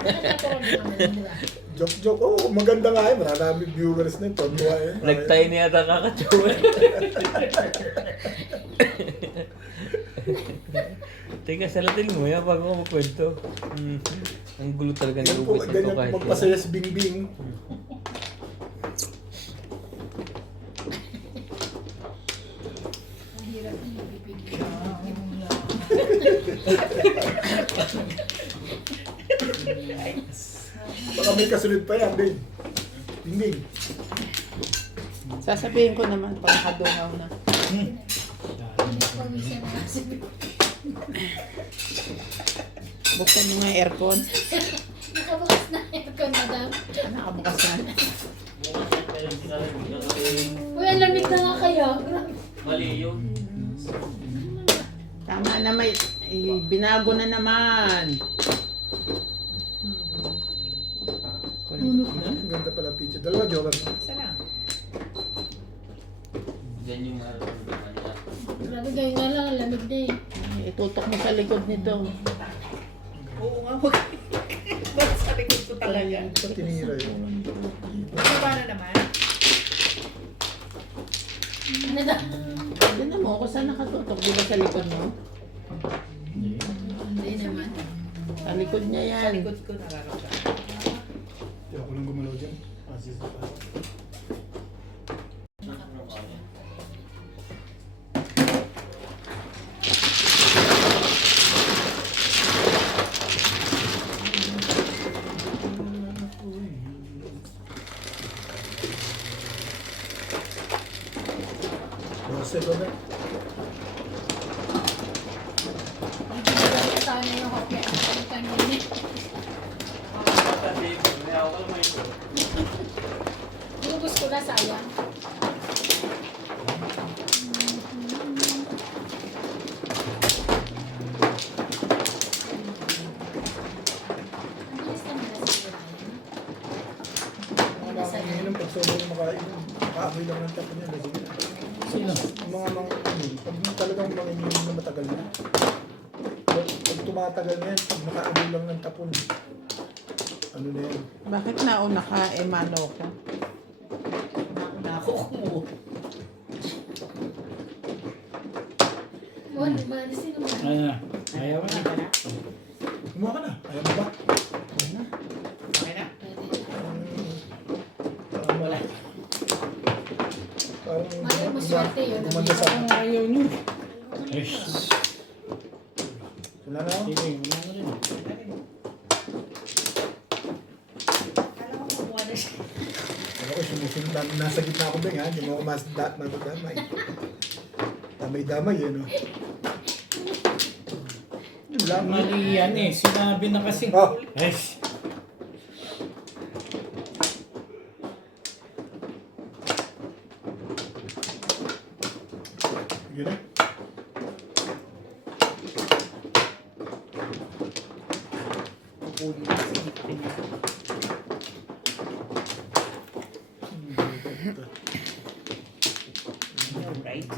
Nagkakaroon na naman nila. Joke. Oh, maganda nga yun. Maraming viewers na yun. Tontuwa yun. Nagtayo niya ata kakatsuwa. Teka, salatin mo yan bago ako magkwento. Ang gulo talaga ng ubis nito Ganyan kahit magpasaya si Bingbing. Ang hirap niya ibibigay. Baka may kasunod pa yan, Bing. Bingbing. Sasabihin ko naman pag nakadungaw na. Pag-misa na kasi. Buksan mo nga aircon. Nakabukas na aircon, madam. Nakabukas na. Uy, ang lamig na nga kaya. Grabe. Mali yun. Tama na may binago na naman. Ang ganda pala picture. Dalawa, Joker. Isa lang. Yan yung nararamdaman niya. Grabe kayo nga lang, ang lamig na eh. Itutok mo sa likod nito. Oo nga, huwag. Ba't sa likod ko talaga? Ito tinira yun. Paano naman? Ano na? Tignan mo kung saan nakatutok. Di ba sa likod mo? Hindi naman. Sa likod niya Sa yan. likod ko nararamdaman. Hindi ako lang gumalaw dyan. Joseph, ano? Ibigay ko sana yung hopya. Ang kanina. Bubus ko na, sayang. Ang bilis naman na siguro yan. Mga makakainom, pag sobrang makainom, makaamoy lang ng tapo niya. Lasing na. Sino? Yung mga pag talagang manginginom na matagal na. Pag tumatagal na yan, pag nakaamoy lang ng tapon, ano na yan? Bakit nauna ka, mano ko? Nako mo. Oh, di ba? Sino ba? Ano? Ayaw na. Kumuha ka na. Ayaw mo ba? Okay na? Parang wala. Parang Mali mo swerte yun. gumanda sa Ang ayaw nyo. Ay, wala na ako. sige, wala na rin. Kala ko makuha na siya. Ako sumusunod. Nasa gitna ako ba nga? Hindi mo ako madamay. Damay-damay eh, no? Wala mo. Mali yan eh. Sinabi na kasi. Oh. Ay, Sige na. Pupuli na si Hipin niya. Alright.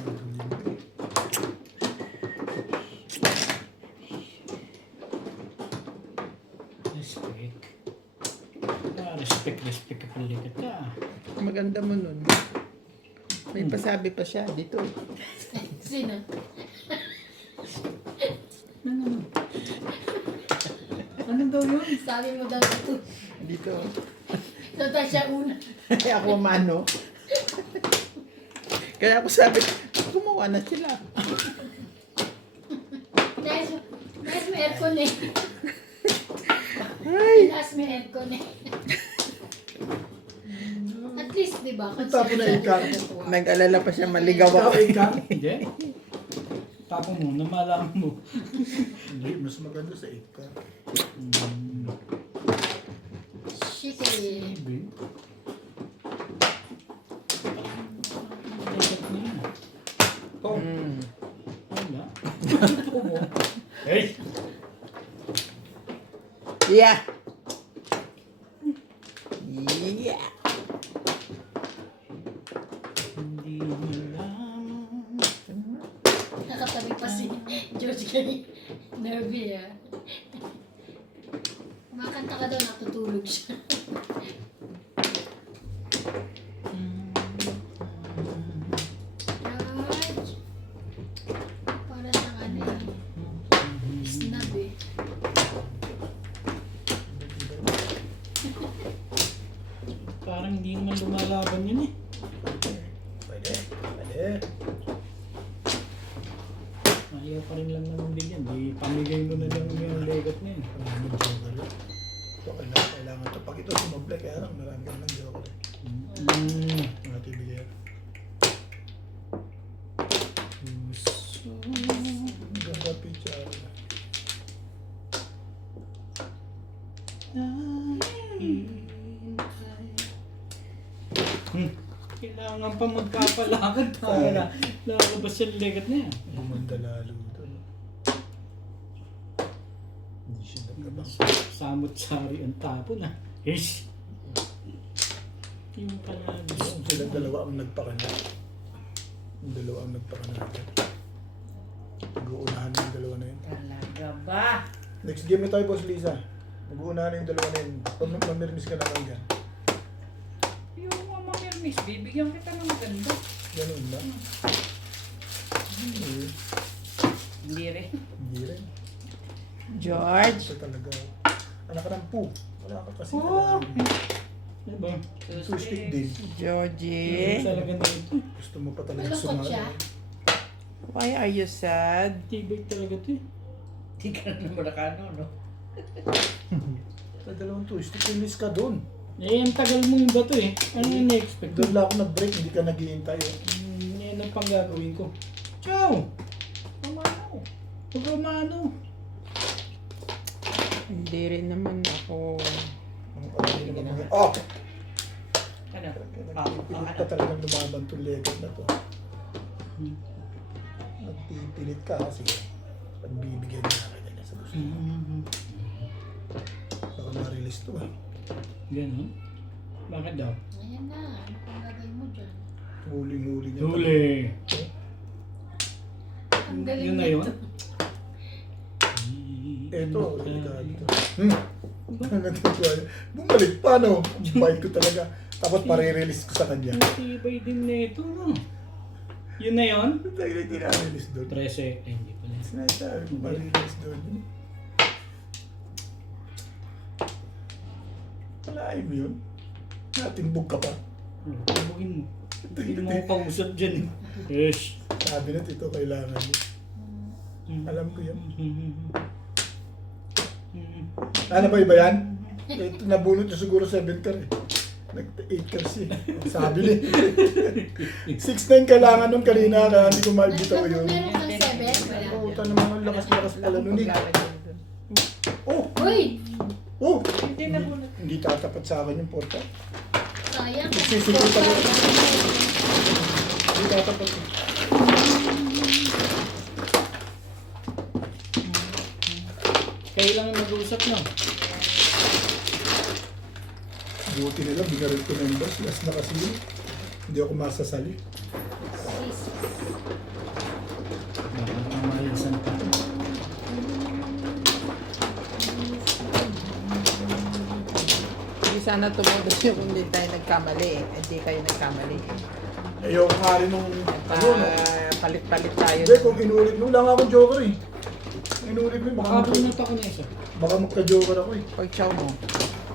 respect. Respect ka pala kita. Maganda mo nun. May pasabi pa siya dito. Sino? Ano daw yun? Sabi mo daw ito. Dito. Total siya una. Ako mano. Kaya ako sabi, gumawa na sila. Nice may aircon eh. Ay! Tinaas may aircon eh. At least, di ba? Tapo na ikaw. Nag-alala pa siya, maligaw ako. Ikaw. Hindi. Tapo mo, namalaan mo. Hindi, mas maganda sa ikaw. Shit eh. Dapat na yun. Oh, Mm. wala. Tumo. Hey! Yeah! Yeah! Hindi nilang Nakatabi pa si George kay Nervy ah. Kumakanta ka daw, natutulog siya. Mali. Ayaw pa rin lang naman bigyan. Di pamigay mo na lang yung legat na yun. Maraming joker. Ito, kailangan ito. Pag ito sumablay, kaya lang marami ka ng joker. Mga tibigyan. Ganda picture. Kailangan pa magpapalakad para lalabas yung legat na yan. Gumanda lalo ito. No? Hindi siya nagkabang. Samot-sari ang tapo na. Ish! Yung pala. Silang dalawa ang nagpakana. Yung dalawa ang nagpakana. Nag-uunahan na yung dalawa na yun. Talaga ba? Next game na tayo, Boss Lisa. Nag-uunahan na yung dalawa na yun. Pag mamirmis ka naman yan. Yung mga mamirmis, bibigyan kita ng maganda. Ganun ba? Hindi rin. Hindi rin. George. Ito talaga. Anak ka ng po. Wala ka kasi. Oh! Ano ba? Two-stick din. Georgie. Talaga na ito. Gusto mo pa talaga Malungkot sumali. siya. Why are you sad? Tibig talaga ito eh. Hindi ka na naman nakano, no? Sa dalawang two-stick, release ka doon. Eh, ang tagal mo yung bato eh. Ano yung na-expect? Doon lang ako nag-break, hindi ka naghihintay. Yan ang pang gagawin ko. Ciao! Pamano? Huwag romano. Hindi rin naman ako. Oh! Ano? Nagpipilit ka talagang lumaban itong legat na to. Nagpipilit ka kasi pagbibigyan niya na kanya sa gusto. Baka ma-release to eh. Ganon? Bakit daw? Ayan na. Ano pang gagawin mo dyan? Huling-huli niya. Huli! Ang galing Yun na nito. yun? Eto, delikado. Nagtutuwa. Bumalik pa, no? Bite ko talaga. Tapos pare-release ko sa kanya. Ang tibay din na ito, no? Yun na yun? Tayo na tinarelease doon. 13. Ay, hindi pala. Sinasabi ko, pare-release doon. Palain mo yun. Natimbog ka pa. Tibugin mo. Hindi mo ako kausap dyan eh. Yes. Sabi na ito, kailangan mo. Alam ko yan. Ano ba iba yan? Ito, nabunot niya siguro 7 car eh. Nag-8 cars eh. Sabi ni. 6-9 kailangan nung kanina kaya hindi ko maibitaw yun. Meron kang 7? Wala. Puta naman ang lakas-lakas pala nun eh. Oh! Uy! Oh! Hindi na muna. Hindi tatapat sa akin yung porta. Sayang. Sisiputan mo. Hindi tatapat eh. Kayo lang ang mag-uusap no? Buti nila, binaril ko ng boss. Last na kasi yun. Hindi ako masasali. Sis. Baka mamalasan pa. Hindi sana tumudos yung kung hindi tayo nagkamali eh. Hindi kayo nagkamali. Ayoko nga rin nung ano, no? Palit-palit tayo. Hindi, kung inulit mo, wala nga akong joker eh. Inulit mo, baka, Nakabunot ako na isa. baka magka-joker ako eh. Pag chow mo.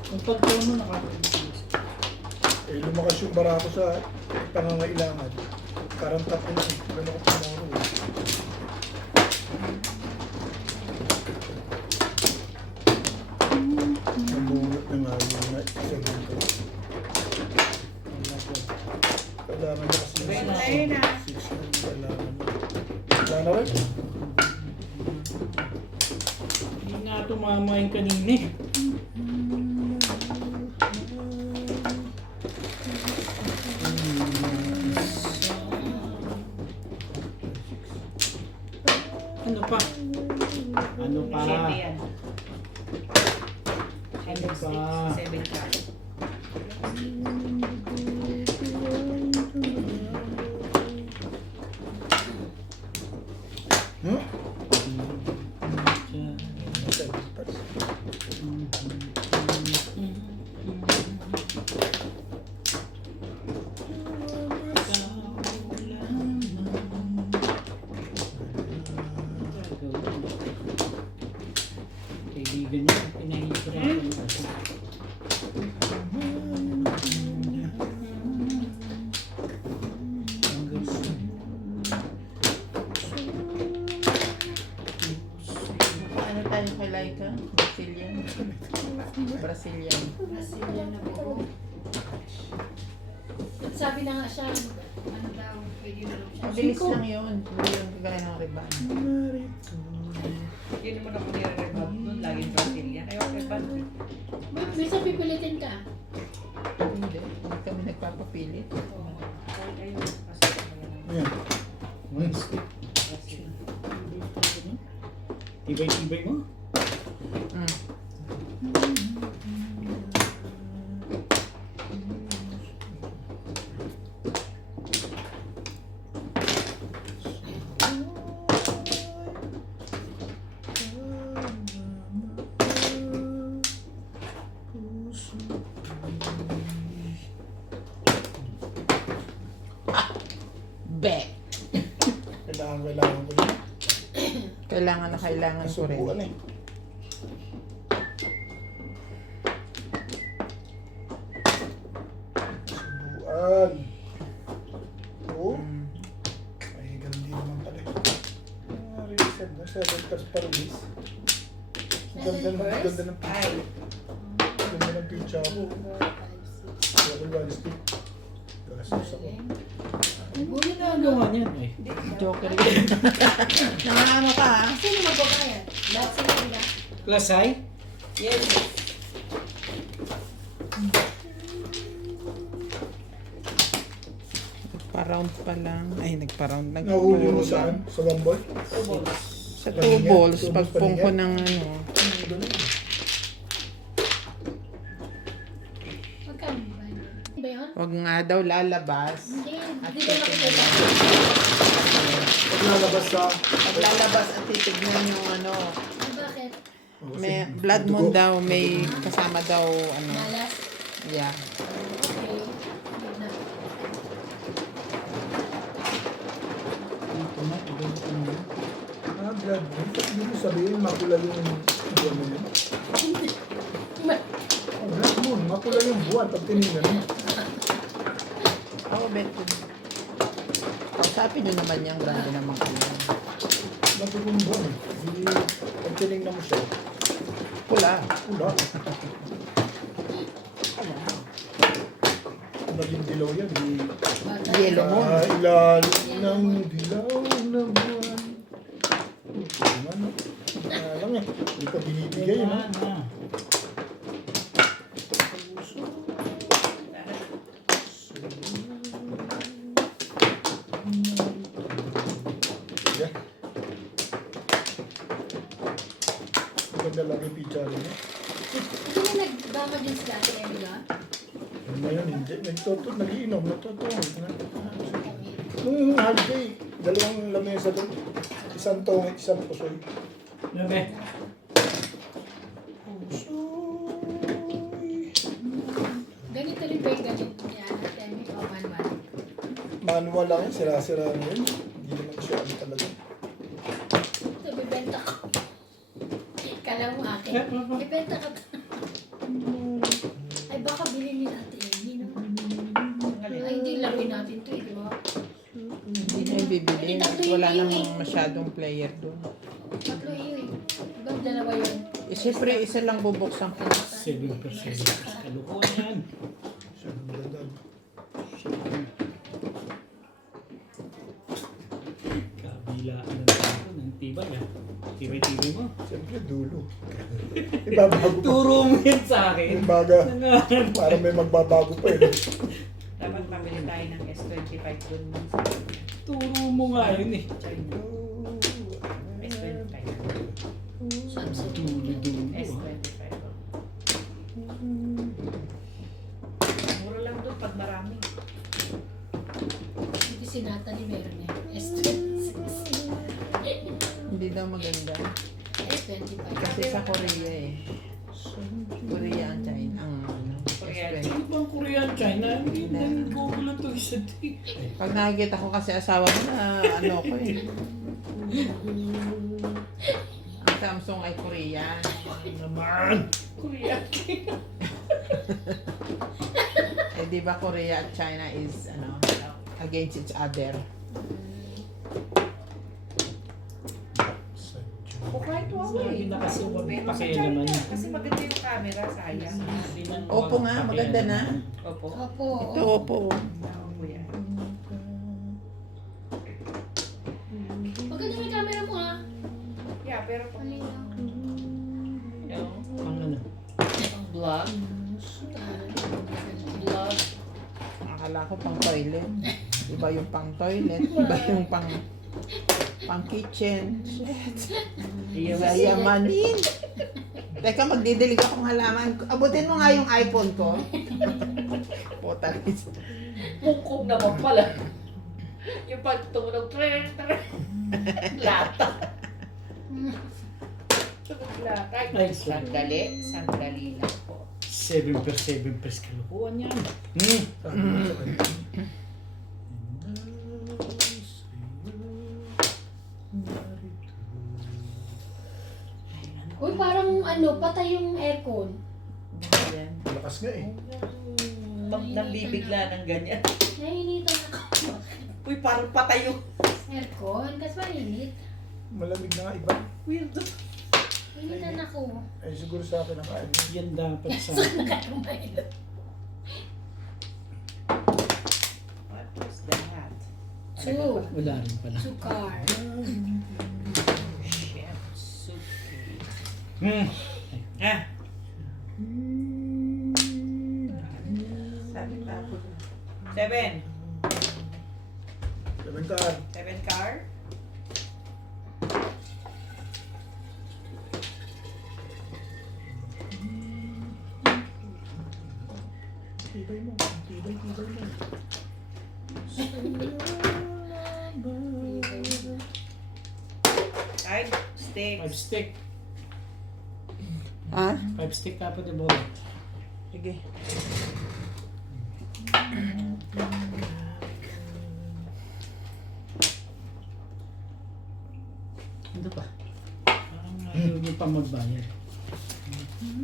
Ang pagkaw mo nakabunot ako isa. Eh, lumakas yung bara ko sa pangangailangan. Parang tapo na eh. Gano'n ko pumaro eh. Nabunot na nga yun na isa dito. Kailangan niya kasi yung Wala na. 6 na kailangan niya. Wala na rin. Hindi nga tumama yung kanina eh. Ano pa? Ano pa? 7 yan. Ano pa? 7 ka. Hmm? Kaibigan niya, pinahihirapan. Brazilian. Brazilian na buo. At sabi na nga siya, ano daw, pwede na lang siya. Mabilis lang yun. Hindi yung kagaya ng riban. Hindi naman ako nire-rebab nun. Laging Brazilian. Ayaw rebab. Minsan pipilitin ka. Hindi. Hindi kami nagpapapilit. Ayun. Kasi Ayan. Tibay-tibay mo. Mm. Be. Kailangan ko yun. Kailangan na kailangan ko rin. Subuan eh. Subuan. Oo. Ay, ganun din naman pala. Reset na. 7 cars per release. Ang ganda ng picture. Ang ganda ng picture ako. Wala ba stick? Gastos ako. Ano nagawa niyan eh? Joker yun. Nangano ka ha? Sino magbabayad? Lahat sila nila. Lasay? yes. Nagpa-round pa lang. Ay, nagpa-round lang. Nahuli mo Puro saan? lang. Sa one ball? Sa 2 balls, pagpong ko ng ano. Magkano ba yun? Ba yun? Huwag nga daw lalabas. Hindi, At hindi ba titignan. Paglalabas sa... Paglalabas at titignan yung ano. Ah, bakit? May blood moon daw, may kasama daw ano. Malas? Yeah. Okay. Good na. Ito na, ito na. Blood. Hindi mo sabihin makula yung buwan mo yun. Blood moon, makula yung buwan pag tinignan mo. Ako bet ko. Kausapin nyo naman yung grabe naman kayo. Makula yung buwan eh. Hindi, pag tinignan mo siya, Pula. pula. Naging dilaw yan. Di, Yellow moon. sa ilalim ng dilaw na buwan. Ano? Lang eh. Hindi pa binibigay yun. Yan na. Yeah. Maganda lang yung picture niya. Hindi na nagbama din sila ate Emila? Ano na yun? Hindi. Nag-iinom. Natutungod na. Nung holiday, dalawang lamesa doon. Isang tongit, isang pusoy. Labi. Pusoy. Ganito rin ba yung ganito niya ate Emila o manual? Manual lang yun. Sira-sira na yun. Hindi naman siya ano talaga. Ito, bibenta ko. Kala mo akin. Bibenta ka to. Ay, baka bilhin ni ate Emily, no? Ay, hindi laruin natin to, di ba? Hindi na yung bibili. Wala namang masyadong player doon. Tatlo iyo eh. Ibang dalawa yun. Eh, siyempre, isa lang bubuksan ko. 7%. Kalukuhan yan. Siya ang ganda. Kabilaan ng tao ng tibay ah. Tibay-tibay mo. Siyempre, dulo. Ibabago pa. Turo mo yan sa akin. Yung baga, parang may magbabago pa eh. Dapat pamili tayo ng S25 dun. Turo mo nga yun eh. S25. Samsung. Dulo-dulo ah. S25. Mura lang doon pag marami. Hindi si Natalie meron eh. S26. Hindi daw maganda. S25. Kasi sa Korea eh. Korea ang China. Ang ano, Korea. S20. Ano bang Korean China? Hindi Na. na Google ito isa din. Pag nakikita ko kasi asawa ko na ano ko eh. Ang Samsung ay Korean. Naman! Korea. Eh di ba Korea at China is ano against each other. Opo, kahit Huawei. Hindi na kasi Pero sa pakialaman China, niya. kasi maganda yung camera, sayang. Opo nga, maganda na. Opo. Opo. Ito, opo. Opo yan. Maganda may camera mo ha. Yeah, pero pag Malinaw. Ang ano? vlog, vlog, Akala ko pang toilet. Iba yung pang toilet. Iba yung pang kitchen. Shit. Yayamanin. Teka, magdidilig akong halaman. Abutin mo nga yung iPhone ko. Potalis. pungkong naman pala. Yung pagtumunog, lata. Tunog lata. Ay, Sandali lang po. 7x7 kalukuhan yan. Sabi ko sa kanya. Uy, parang ano, patay yung aircon. Yan. Malakas nga eh. Nabibigla ng ganyan. Nainitan ako. Uy, parang patay yung Aircon? Kasi mainit. Malamig na nga iba. weirdo. Initan ako. Ay siguro sa akin ang ano. Yan dapat sa... Nakakamay. What was that? Two. Wala rin pala. Sukar. Chef Suki. Ah! Sabi tapos. 7. 7 car. 7 car. Tibay mo. Tibay mo. Five sticks. 5 stick. Ah? 5 stick ka pa, diba? Sige. Ano pa? Parang ayaw niyo pa magbayad.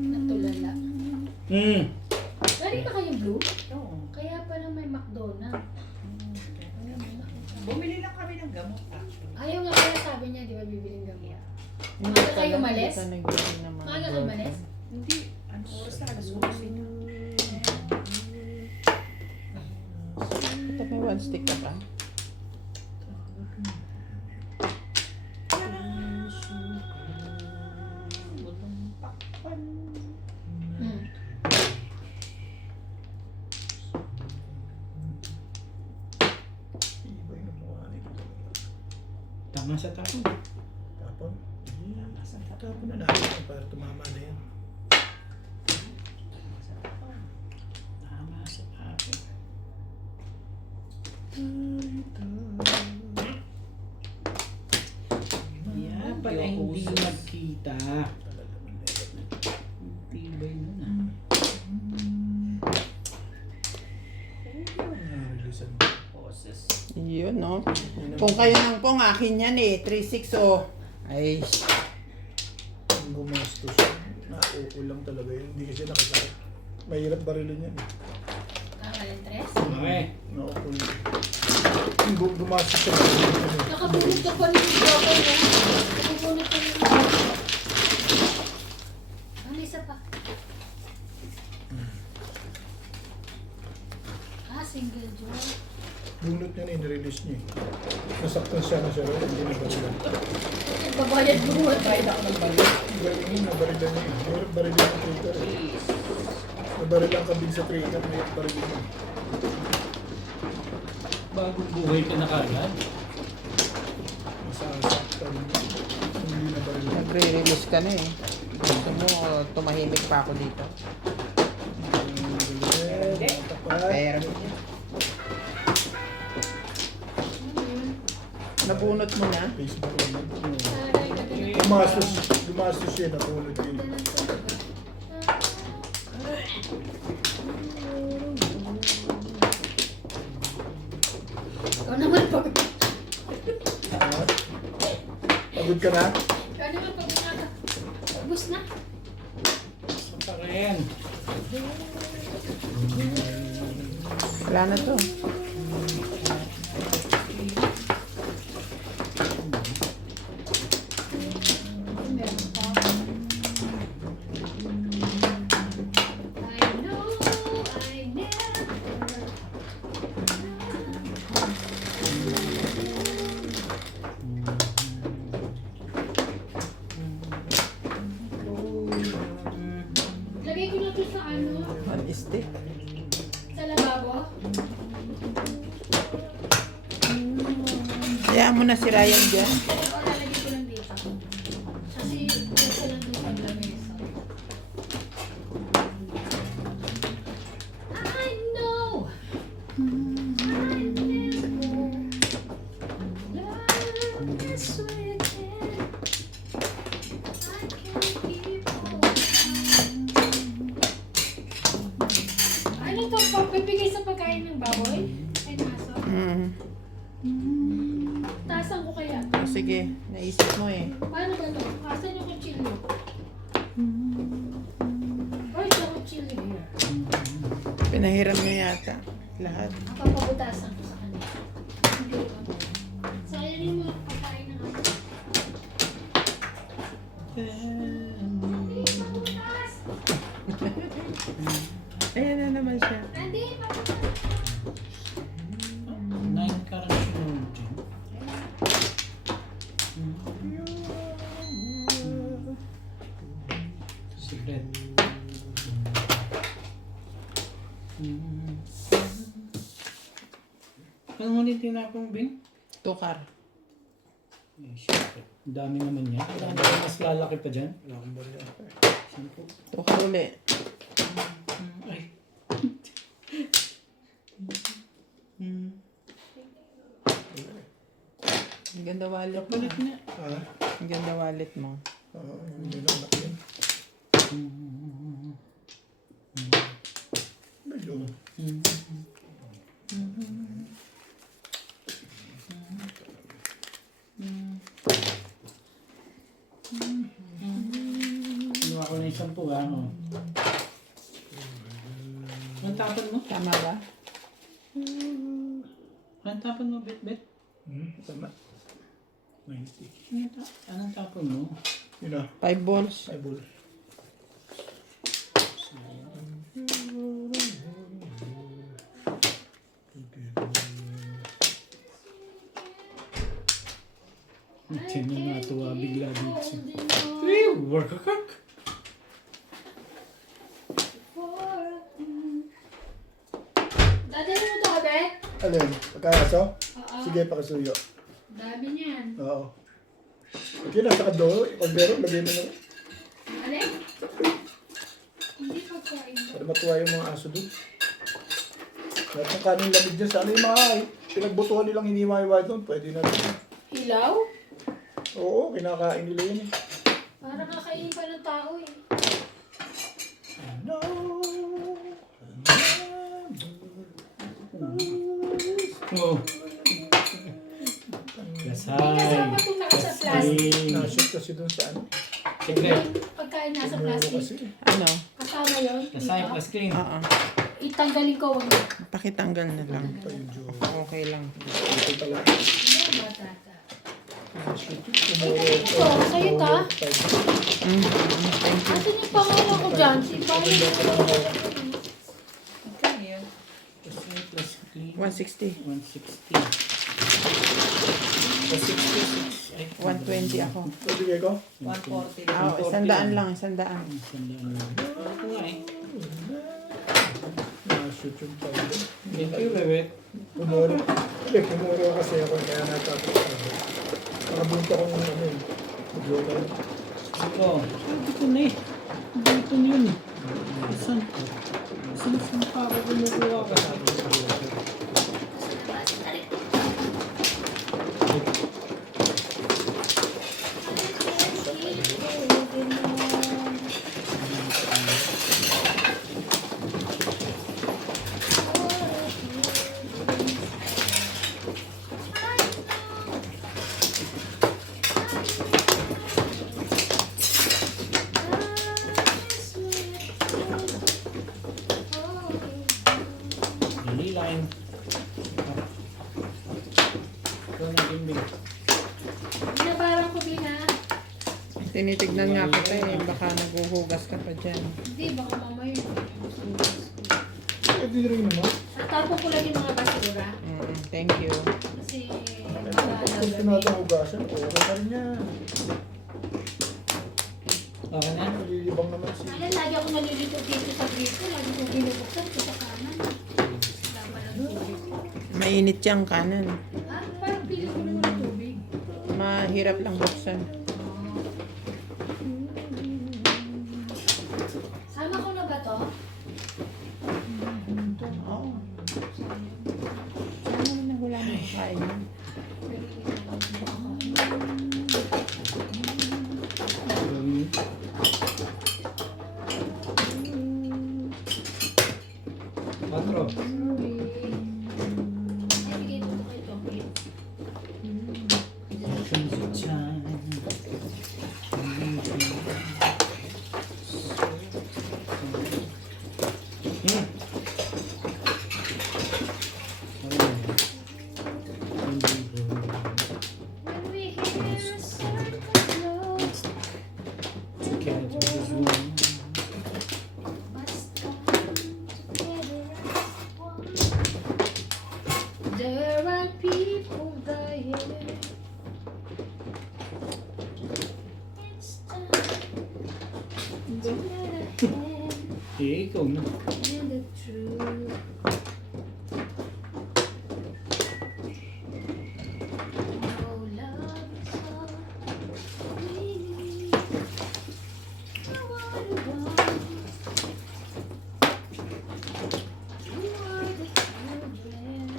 Natulala. Galing ba kayong blue? Oo. Kaya pala may McDonald's. Bumili lang kami ng gamot actually. Ayaw nga kaya sabi niya, di ba bibiling gamot? Hindi Maaga kayo pala, umalis? hindi ka nagbili naman. Maaga kayo umalis? Hindi. Ano oras na? Alas 11 na. Ito may one stick ka pa? Hmm. Tibay ng mukha nito talaga. Tama sa tapon. Tapon. Tapon na natin para tumama na yan. Tama sa tapon. Yan pala hindi nagkita. Talaga man na. Tibay nun ah. Releasean. Boses. Yun, no? Kung kayo nang pong, akin yan eh. 3.6 oh. Ay, Ang gumastos. Nauko lang talaga yun. Hindi kasi nakasakit. Mahirap barilin yan. Kakalan tres? Okay. Nauko lang. Yung gumastos siya. barilin yan eh. Nakabunot ka pa ng joker niya. Nakabunot ka ng... Ano isa pa? Single joy. Bunot niya na in-release niya eh. Nasaktan siya na siya rin. Hindi na barilan. Babayad buwan. Bayad ako ng bayad. Galing na barilan niya eh. Mahirap barilin ang trigger eh. Nabarilan ka din sa trigger. Mahirap barilin niya. Bagong buhay ka na kagad. Masasaktan. Hindi na barilan. nagre-release ka na eh. Gusto mo, tumahimik pa ako dito. Pero, nabunot mo na. Facebook naman. Aray, ganda ng- Gumastos siya. Nabunot yun. ganda ng tunog. Ikaw naman pag... Pagod ka na? Ikaw naman pag umaga. Ubus na. Saan pa rin? Wala na to. Hayaan mo na si Ryan dyan. Pero lalagay ko lang dito. Kasi kasi lang doon sa lamesa. I know. I never love this way again. I can't keep on. Ano to? Pagpipigay sa pagkain ng baboy? Ay, naso. Tasan ko kaya. Oh, sige, naisip mo eh. Paano ba to? Asan yung kutsilyo? Where's the kutsilyo here? Pinahiram mo yata. Lahat. Ang papabutasan ko sa kanya. Hindi ko. Sayang mo ang pagkain ng aso. Ayan na naman siya. Hindi, papabutas. 9 currency note. Secret. Ano ulit tinapong Bing? Tukar. Eh, syempre. Ang dami naman yan. Mas lalaki pa dyan. Wala akong bali. Sampo. Tukar uli. Ay. Ang ganda wallet mo. Kapalit na. Ah, Ang ganda wallet mo. oo, hindi lang nakin. Medyo. Kinuha ko na yung 10 ano. Anong tapan mo? Tama ba? Anong tapan mo, Bet? Tama. 90. Anong tapon mo? Yun na, 5 balls. eyeball. Tiyan yung natuwa bigla dito. Holding on Ay, workakak! for a thing. Dadalhin mo to, Abet? Alin? Pagkakaso? Oo. Sige, pakisuyo. Dami niyan. Oo. Okay, nasa kado. Pagdero, lagay mo na. Alin? Hindi pagkain ba? Para matuwa yung mga aso doon. Lahat ng kanin lamig dyan. Sana yung mga pinagbutuhan nilang hindi maiwag doon. Pwede na rin. Hilaw? Oo, kinakain nila yun eh. Para kakainin pa ng tao eh. No. Oh. Hindi Lasay. kasama itong nasa plastic. Nashoot kasi doon sa ano. Secret. Pagkain nasa Tumuro plastic. kasi. Ano? Kasama yun. Lasay Dito. plus clean. Oo. Itanggalin ko wag na. Pakitanggal na lang. Pa yung joke. Okay lang. Ito pala. Hindi batata. Nashoot. Tumuro. Ito, sa'yo ta. Thank you. Asan yung pangalan ko dyan? Si Paolo. Okay, yun. Lasay plus clean. 160. 160. Plus 66. Ay, 120 ako. Pwede ko? 140 Ah, lang. 100 lang, 100. Sandaan lang. Ako nga eh. Nashoot yung powder. Thank you, Bebet. Tumuro. Hindi, tumuro kasi ako. Kaya natapos ako. Nakabunta ko ng ano eh. Joke. Ito. Sabi ko na eh. Dito na yun. Saan pa ako kumukuha ka? Dali line. Ito na gimbing. Binabarang ko bina. Tinitignan nga kita eh. Baka naghuhugas ka pa dyan. Hindi, baka mamaya. Pwede rin naman. Tatapon ko lang yung mga basura. Thank you. Kasi Kung tinatahugasan, okay na rin yan. Okay na? Nalilibang naman si... Kaya lagi ako nalilito dito sa grito. Lagi ko binubuksan ko sa kanan. Laban ng tubig. Mainit yung kanan. Ah, parang pili ko naman ito. Mahirap lang buksan. Sama ko na ba to? Oo. Sana na wala na kain yan. Patro. Ay, bigay mo to kay Toby. When we hear a certain note, must come together as one. There are people dying. It's time to let a hand Ikaw na. in the truth. Oh, love is all we need. I wanna want. You are the children.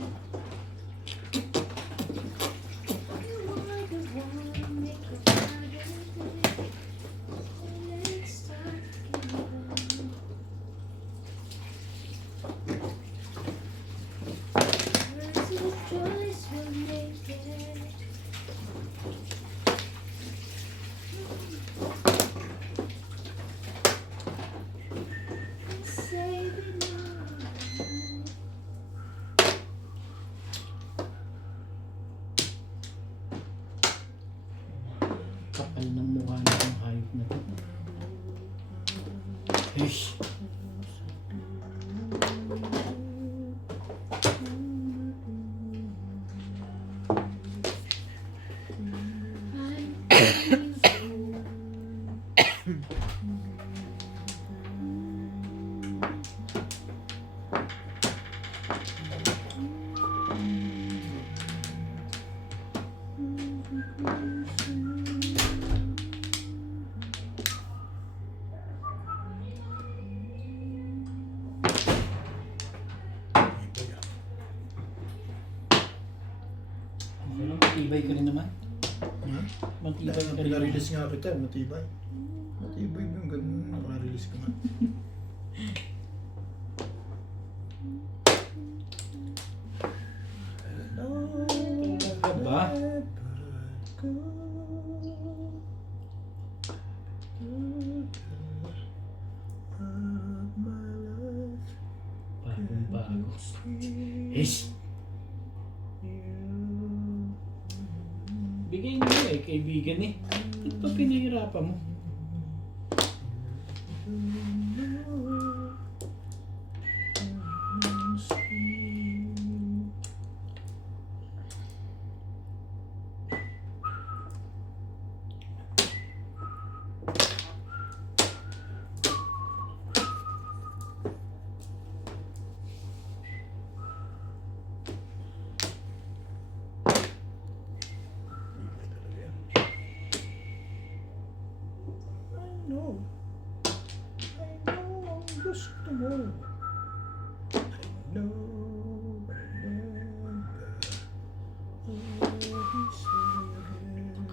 You are the one make a better day. Let's start giving. Words of choice will make it. Say goodnight. Kapal ng mukha ng hayop na to. Ish. Ano, matibay ka rin naman. Matibay ka rin naman. Pinarelease nga kita, matibay. Matibay mo yung ganun, nakarelease ka nga. Ba? Bagong bago. Ish. Bigay mo eh, kaibigan eh. Ito pinahirapan mo. No. I know ang gusto mo. I know,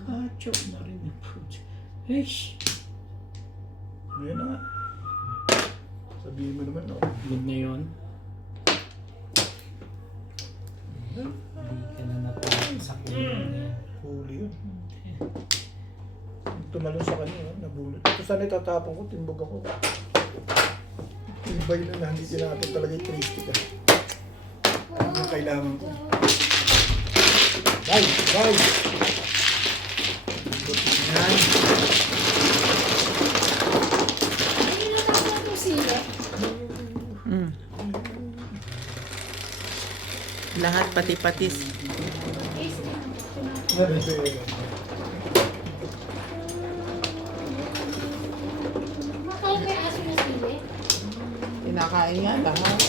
Kacho na rin yung fruit. Ish. Ayan na nga. Sabihin mo naman, no? Good na yun. Hindi ka na natakot sa kulong yan. Huli yun. Tumalon sa kanya, no? Nabulot. Ito sana itatapon ko, timbog ako. Ibay na hindi natin talaga yung tristic, ah. Ano ang kailangan ko? Bye! Bye! Yan. Ay, natapos na itong sila. Lahat pati-patis. Makain may aso na sili. Kinakain nga lahat.